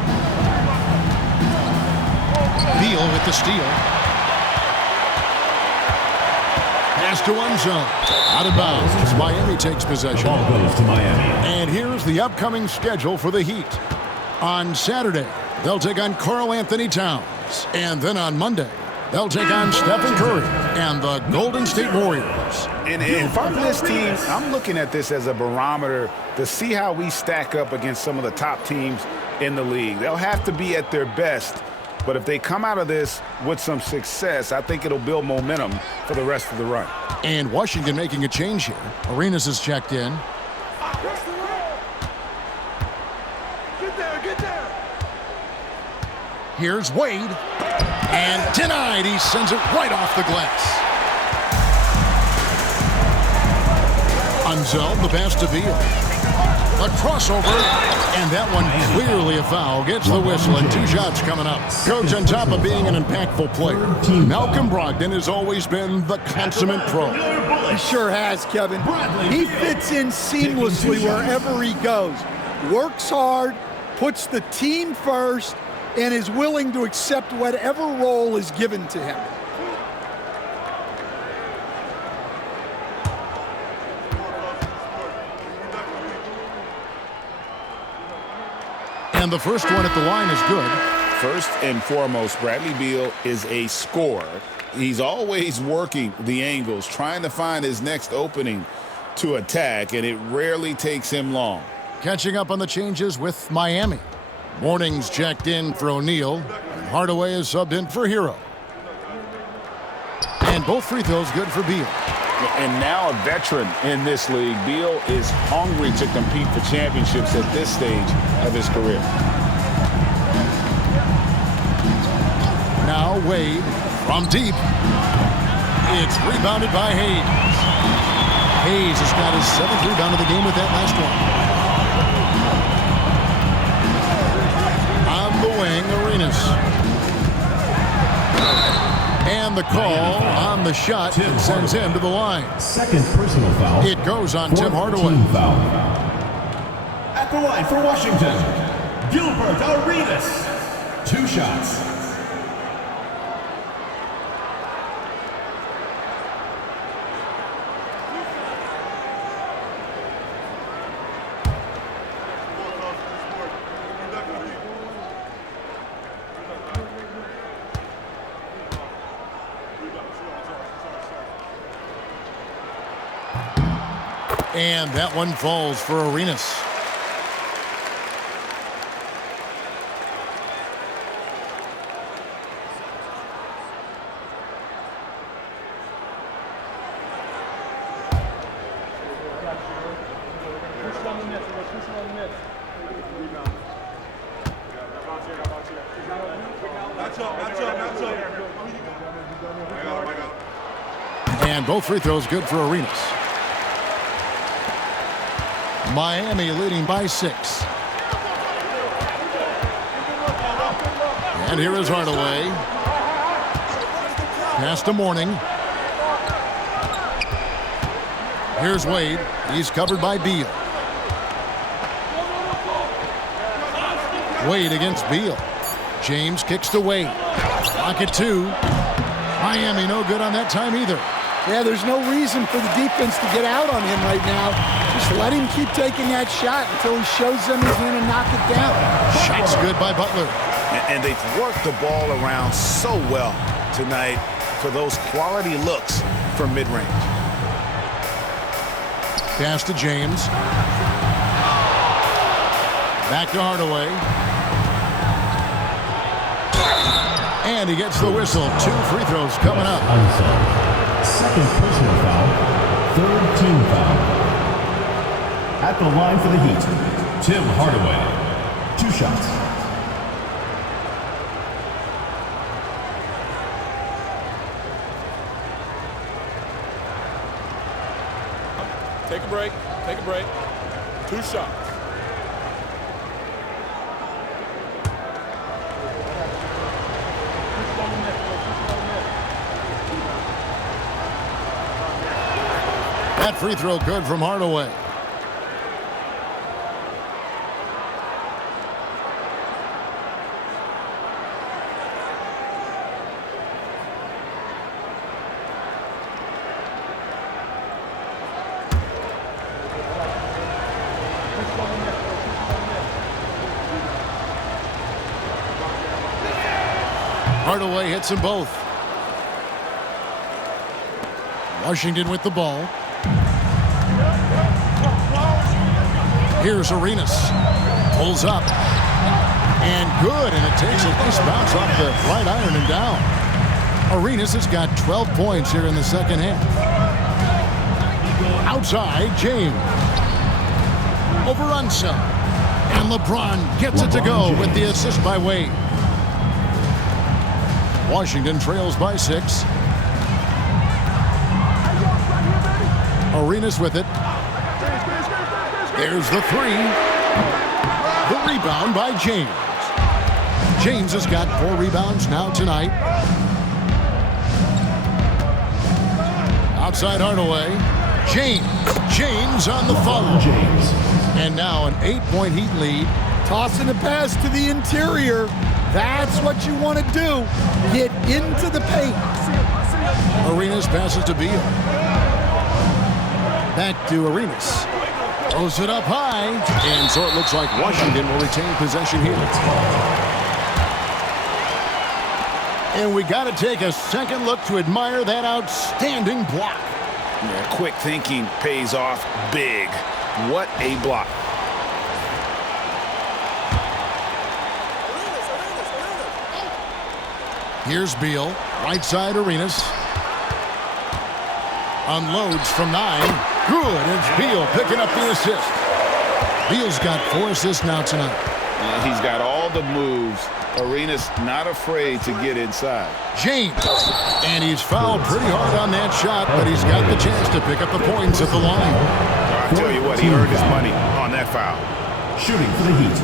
Beal with the steal. Pass to one zone. Out of bounds. Miami takes possession. Ball goes to Miami. And here's the upcoming schedule for the Heat. On Saturday, they'll take on Karl Anthony Towns. And then on Monday, they'll take on Stephen Curry and the Golden State Warriors. And if I'm this team, I'm looking at this as a barometer to see how we stack up against some of the top teams in the league. They'll have to be at their best. But if they come out of this with some success, I think it'll build momentum for the rest of the run. And Washington making a change here. Arenas is checked in. Get there. Here's Wade. And denied. He sends it right off the glass. Unzel, the pass to Beal. A crossover, and that one clearly a foul. Gets the whistle, and 2 shots coming up. Coach, on top of being an impactful player, Malcolm Brogdon has always been the consummate pro. He sure has, Kevin. He fits in seamlessly wherever he goes. Works hard, puts the team first, and is willing to accept whatever role is given to him. And the first one at the line is good. First and foremost, Bradley Beal is a scorer. He's always working the angles, trying to find his next opening to attack, and it rarely takes him long. Catching up on the changes with Miami. Morning's checked in for O'Neal, and Hardaway is subbed in for Hero. And both free throws good for Beal. And now a veteran in this league, Beal is hungry to compete for championships at this stage of his career. Now Wade from deep. It's rebounded by Hayes. Hayes has got his 7th rebound of the game with that last one. On the wing, Arenas. And the call on the shot sends him to the line. Second personal foul. It goes on Tim Hardaway. Foul. At the line for Washington, Gilbert Arenas. 2 shots. And that one falls for Arenas. And both free throws good for Arenas. Miami leading by 6. And here is Hardaway. Pass to Morning. Here's Wade. He's covered by Beal. Wade against Beal. James kicks to Wade. Pocket 2. Miami no good on that time either. Yeah, there's no reason for the defense to get out on him right now. Just let him keep taking that shot until he shows them he's going to knock it down. Shot's good by Butler. And they've worked the ball around so well tonight for those quality looks from mid-range. Pass to James. Back to Hardaway. And he gets the whistle. 2 free throws coming up. Second personal foul. 3rd team foul. At the line for the Heat, Tim Hardaway. 2 shots. Take a break. Take a break. 2 shots. That free throw good from Hardaway. Hardaway hits them both. Washington with the ball. Here's Arenas. Pulls up. And good, and it takes a nice bounce off the right iron and down. Arenas has got 12 points here in the second half. Outside, James. Over Unsa. And LeBron gets it to go with the assist by Wade. Washington trails by 6. Arenas with it. There's the 3. The rebound by James. James has got 4 rebounds now tonight. Outside Hardaway. James on the follow. And now an 8-point Heat lead. Tossing a pass to the interior. That's what you want to do. Get into the paint. Arenas passes to Beal. Back to Arenas. Throws it up high. And so it looks like Washington will retain possession here. And we got to take a second look to admire that outstanding block. Yeah, quick thinking pays off big. What a block. Here's Beal. Right side Arenas. Unloads from 9. Good. It's Beal picking up the assist. Beal's got 4 assists now tonight. Yeah, he's got all the moves. Arenas not afraid to get inside. James. And he's fouled pretty hard on that shot, but he's got the chance to pick up the points at the line. I tell you what, he earned his money on that foul. Shooting for the Heat,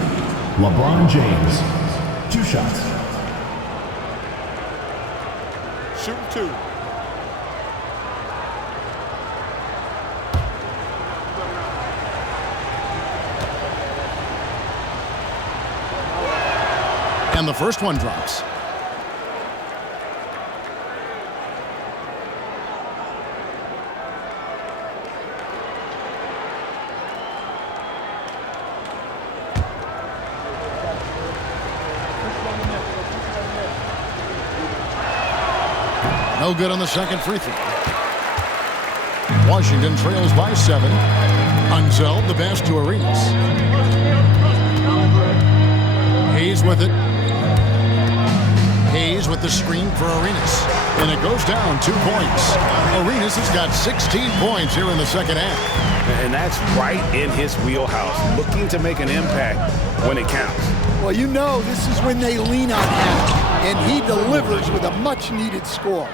LeBron James. 2 shots. Shooting 2. And the first one drops. No good on the second free throw. Washington trails by 7. Unzel the pass to Arenas. Hayes with it. Hayes with the screen for Arenas. And it goes down 2 points. Arenas has got 16 points here in the second half. And that's right in his wheelhouse, looking to make an impact when it counts. Well, you know this is when they lean on him, and he delivers with a much-needed score.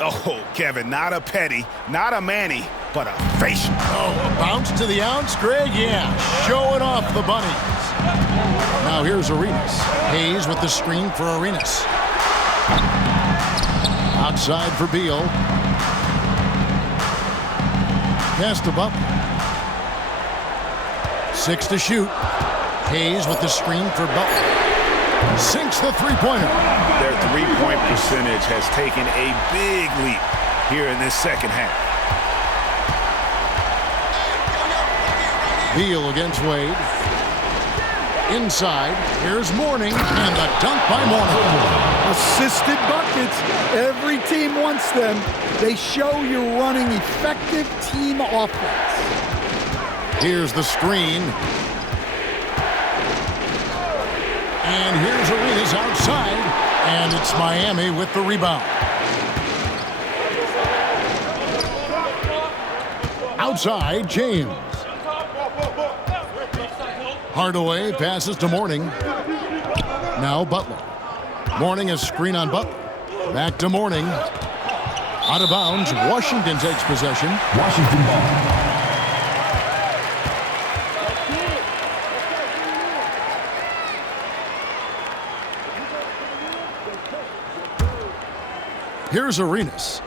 Oh, Kevin, not a Petty, not a Manny, but a facial. Oh, a bounce to the ounce, Greg? Yeah, showing off the bunnies. Now here's Arenas. Hayes with the screen for Arenas. Outside for Beal. Pass to Butler. 6 to shoot. Hayes with the screen for Butler. Sinks the three-pointer. Their three-point percentage has taken a big leap here in this second half. Beal against Wade. Inside, here's Mourning, and the dunk by Mourning. Assisted buckets. Every team wants them. They show you're running effective team offense. Here's the screen. And here's Arenas outside, and it's Miami with the rebound. Outside, James. Hardaway passes to Mourning. Now Butler. Mourning a screen on Butler. Back to Mourning. Out of bounds. Washington takes possession. Washington ball. Here's Arenas.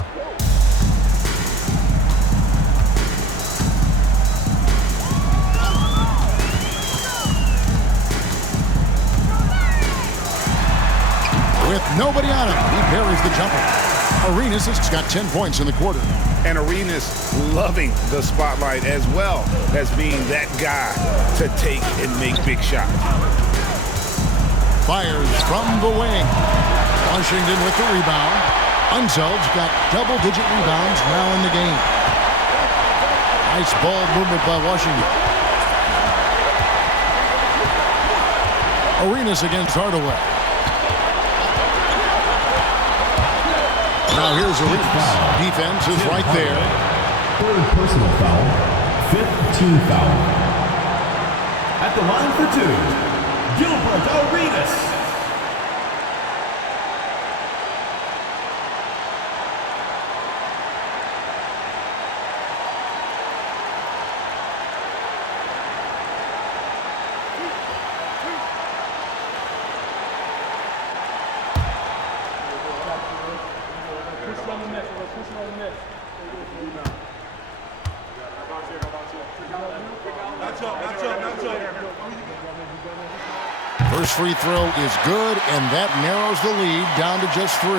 With nobody on him, he parries the jumper. Arenas has got 10 points in the quarter. And Arenas loving the spotlight as well as being that guy to take and make big shots. Fires from the wing. Washington with the rebound. Unzel's got double-digit rebounds now in the game. Nice ball movement by Washington. Arenas against Hardaway. Now here's Arenas. Defense is right there. Third personal foul. Fifth team foul. At the line for two, Gilbert Arenas. First free throw is good, and that narrows the lead down to just 3.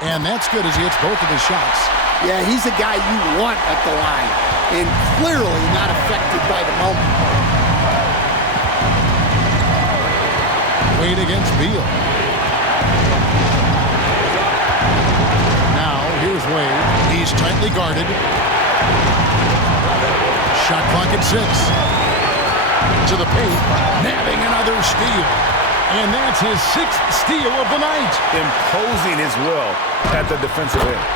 And that's good as he hits both of his shots. Yeah, he's a guy you want at the line, and clearly not affected by the moment. Wade against Beal. Now, here's Wade. He's tightly guarded. Shot clock at 6. To the paint, nabbing another steal. And that's his 6th steal of the night. Imposing his will at the defensive end.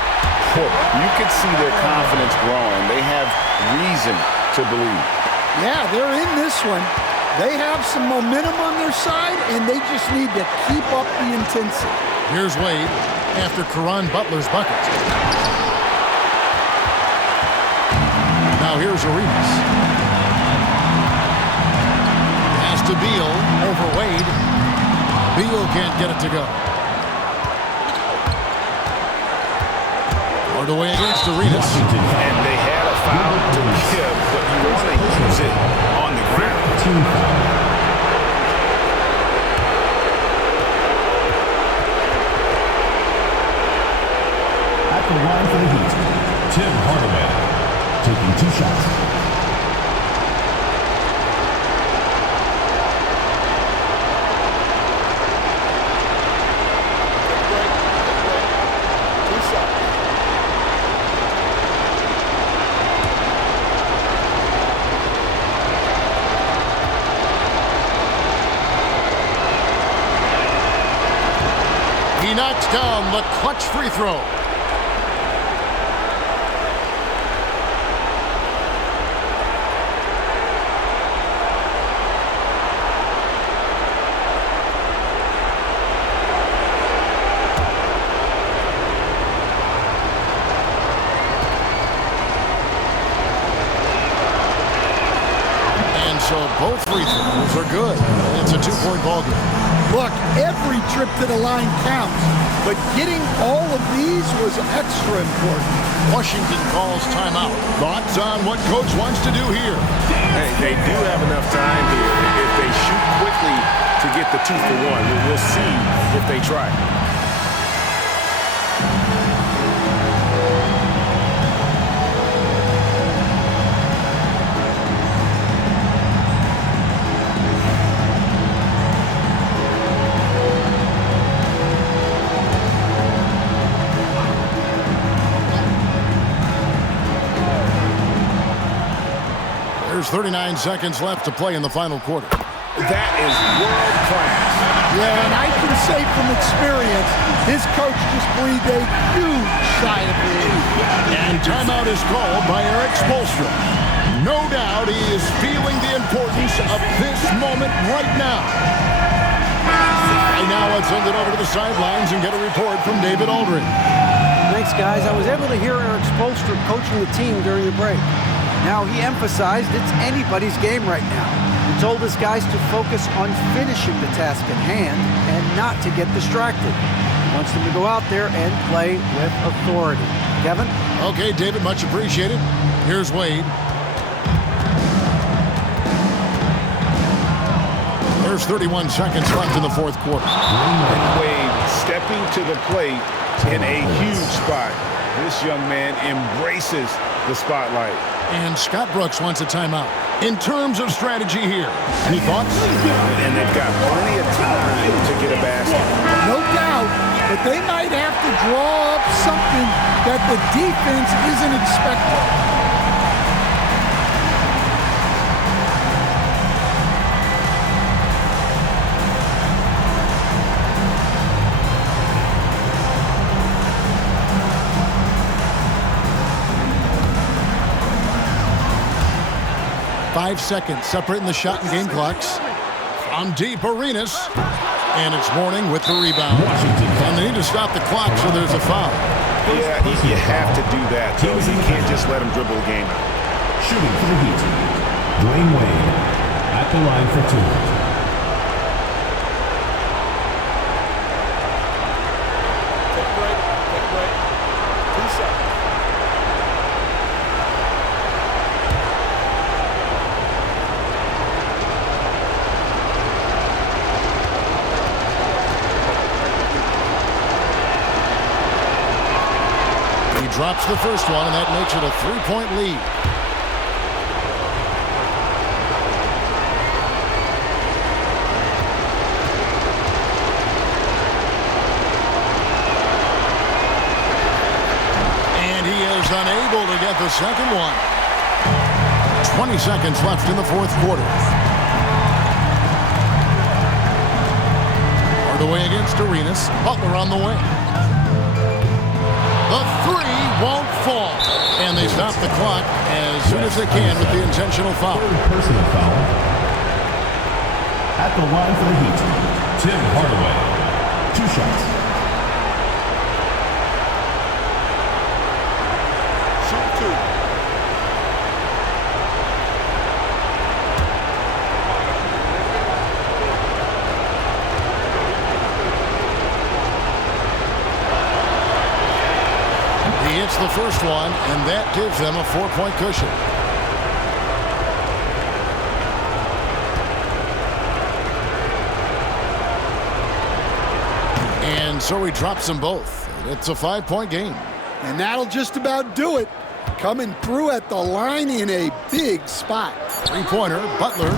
You can see their confidence growing. They have reason to believe. Yeah, they're in this one. They have some momentum on their side, and they just need to keep up the intensity. Here's Wade after Caron Butler's bucket. Now here's Arenas. Pass to Beal over Wade. Beal can't get it to go. Hardaway against Arenas. And they had a foul to give, but you want to use it on the ground. At the line for the Heat, Tim Hardaway taking 2 shots. He knocks down the clutch free throw. And so both free throws are good. It's a 2-point ball game. Look, every trip to the line counts, but getting all of these was extra important. Washington calls timeout. Thoughts on what coach wants to do here? Hey, they do have enough time here. If they shoot quickly to get the 2 for 1, we'll see if they try. There's 39 seconds left to play in the final quarter. That is world class. Yeah, and I can say from experience, his coach just breathed a huge sigh of relief. And timeout is called by Eric Spoelstra. No doubt he is feeling the importance of this moment right now. And now let's send it over to the sidelines and get a report from David Aldridge. Thanks, guys. I was able to hear Eric Spoelstra coaching the team during the break. Now, he emphasized it's anybody's game right now. He told his guys to focus on finishing the task at hand and not to get distracted. He wants them to go out there and play with authority. Kevin? Okay, David, much appreciated. Here's Wade. There's 31 seconds left in the fourth quarter. And Wade stepping to the plate in a huge spot. This young man embraces the spotlight. And Scott Brooks wants a timeout. In terms of strategy here, any thoughts? And they've got plenty of time to get a basket. No doubt, but they might have to draw up something that the defense isn't expecting. 5 seconds separating the shot and game clocks. From deep, Arenas. And it's Mourning with the rebound. And they need to stop the clock, so there's a foul. Yeah, you have to do that, though. You can't just let him dribble the game out. Shooting for the Heat, Dwayne Wade at the line for two. Drops the first one, and that makes it a 3-point lead. And he is unable to get the second one. 20 seconds left in the fourth quarter. Hardaway against Arenas. Butler on the way. The three won't fall. And they stop the clock as soon as they can with the intentional foul. Personal foul. At the line for the Heat, Tim Hardaway. 2 shots. Shoot 2. He hits the first one, and that gives them a 4-point cushion. And so he drops them both. It's a 5-point game. And that'll just about do it. Coming through at the line in a big spot. 3-pointer, Butler.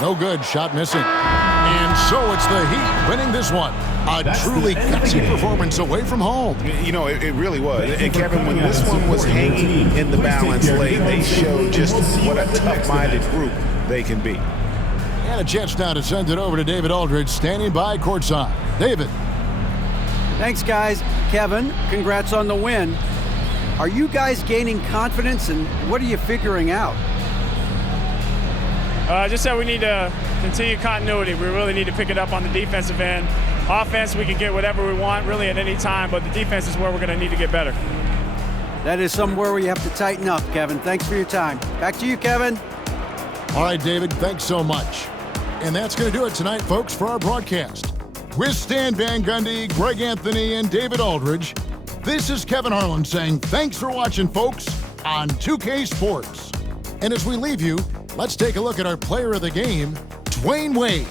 No good, shot missing. And so it's the Heat winning this one. A truly gutsy performance away from home. You know, it really was. And Kevin, when this one was hanging in the balance late, they showed just what a tough-minded group they can be. And a chance now to send it over to David Aldridge, standing by courtside. David. Thanks, guys. Kevin, congrats on the win. Are you guys gaining confidence, and what are you figuring out? Just that we need to continue continuity. We really need to pick it up on the defensive end. Offense, we can get whatever we want really at any time, but the defense is where we're going to need to get better. That is somewhere where you have to tighten up, Kevin. Thanks for your time. Back to you, Kevin. All right, David, thanks so much. And that's going to do it tonight, folks, for our broadcast. With Stan Van Gundy, Greg Anthony, and David Aldridge, this is Kevin Harlan saying thanks for watching, folks, on 2K Sports. And as we leave you, let's take a look at our player of the game, Dwayne Wade.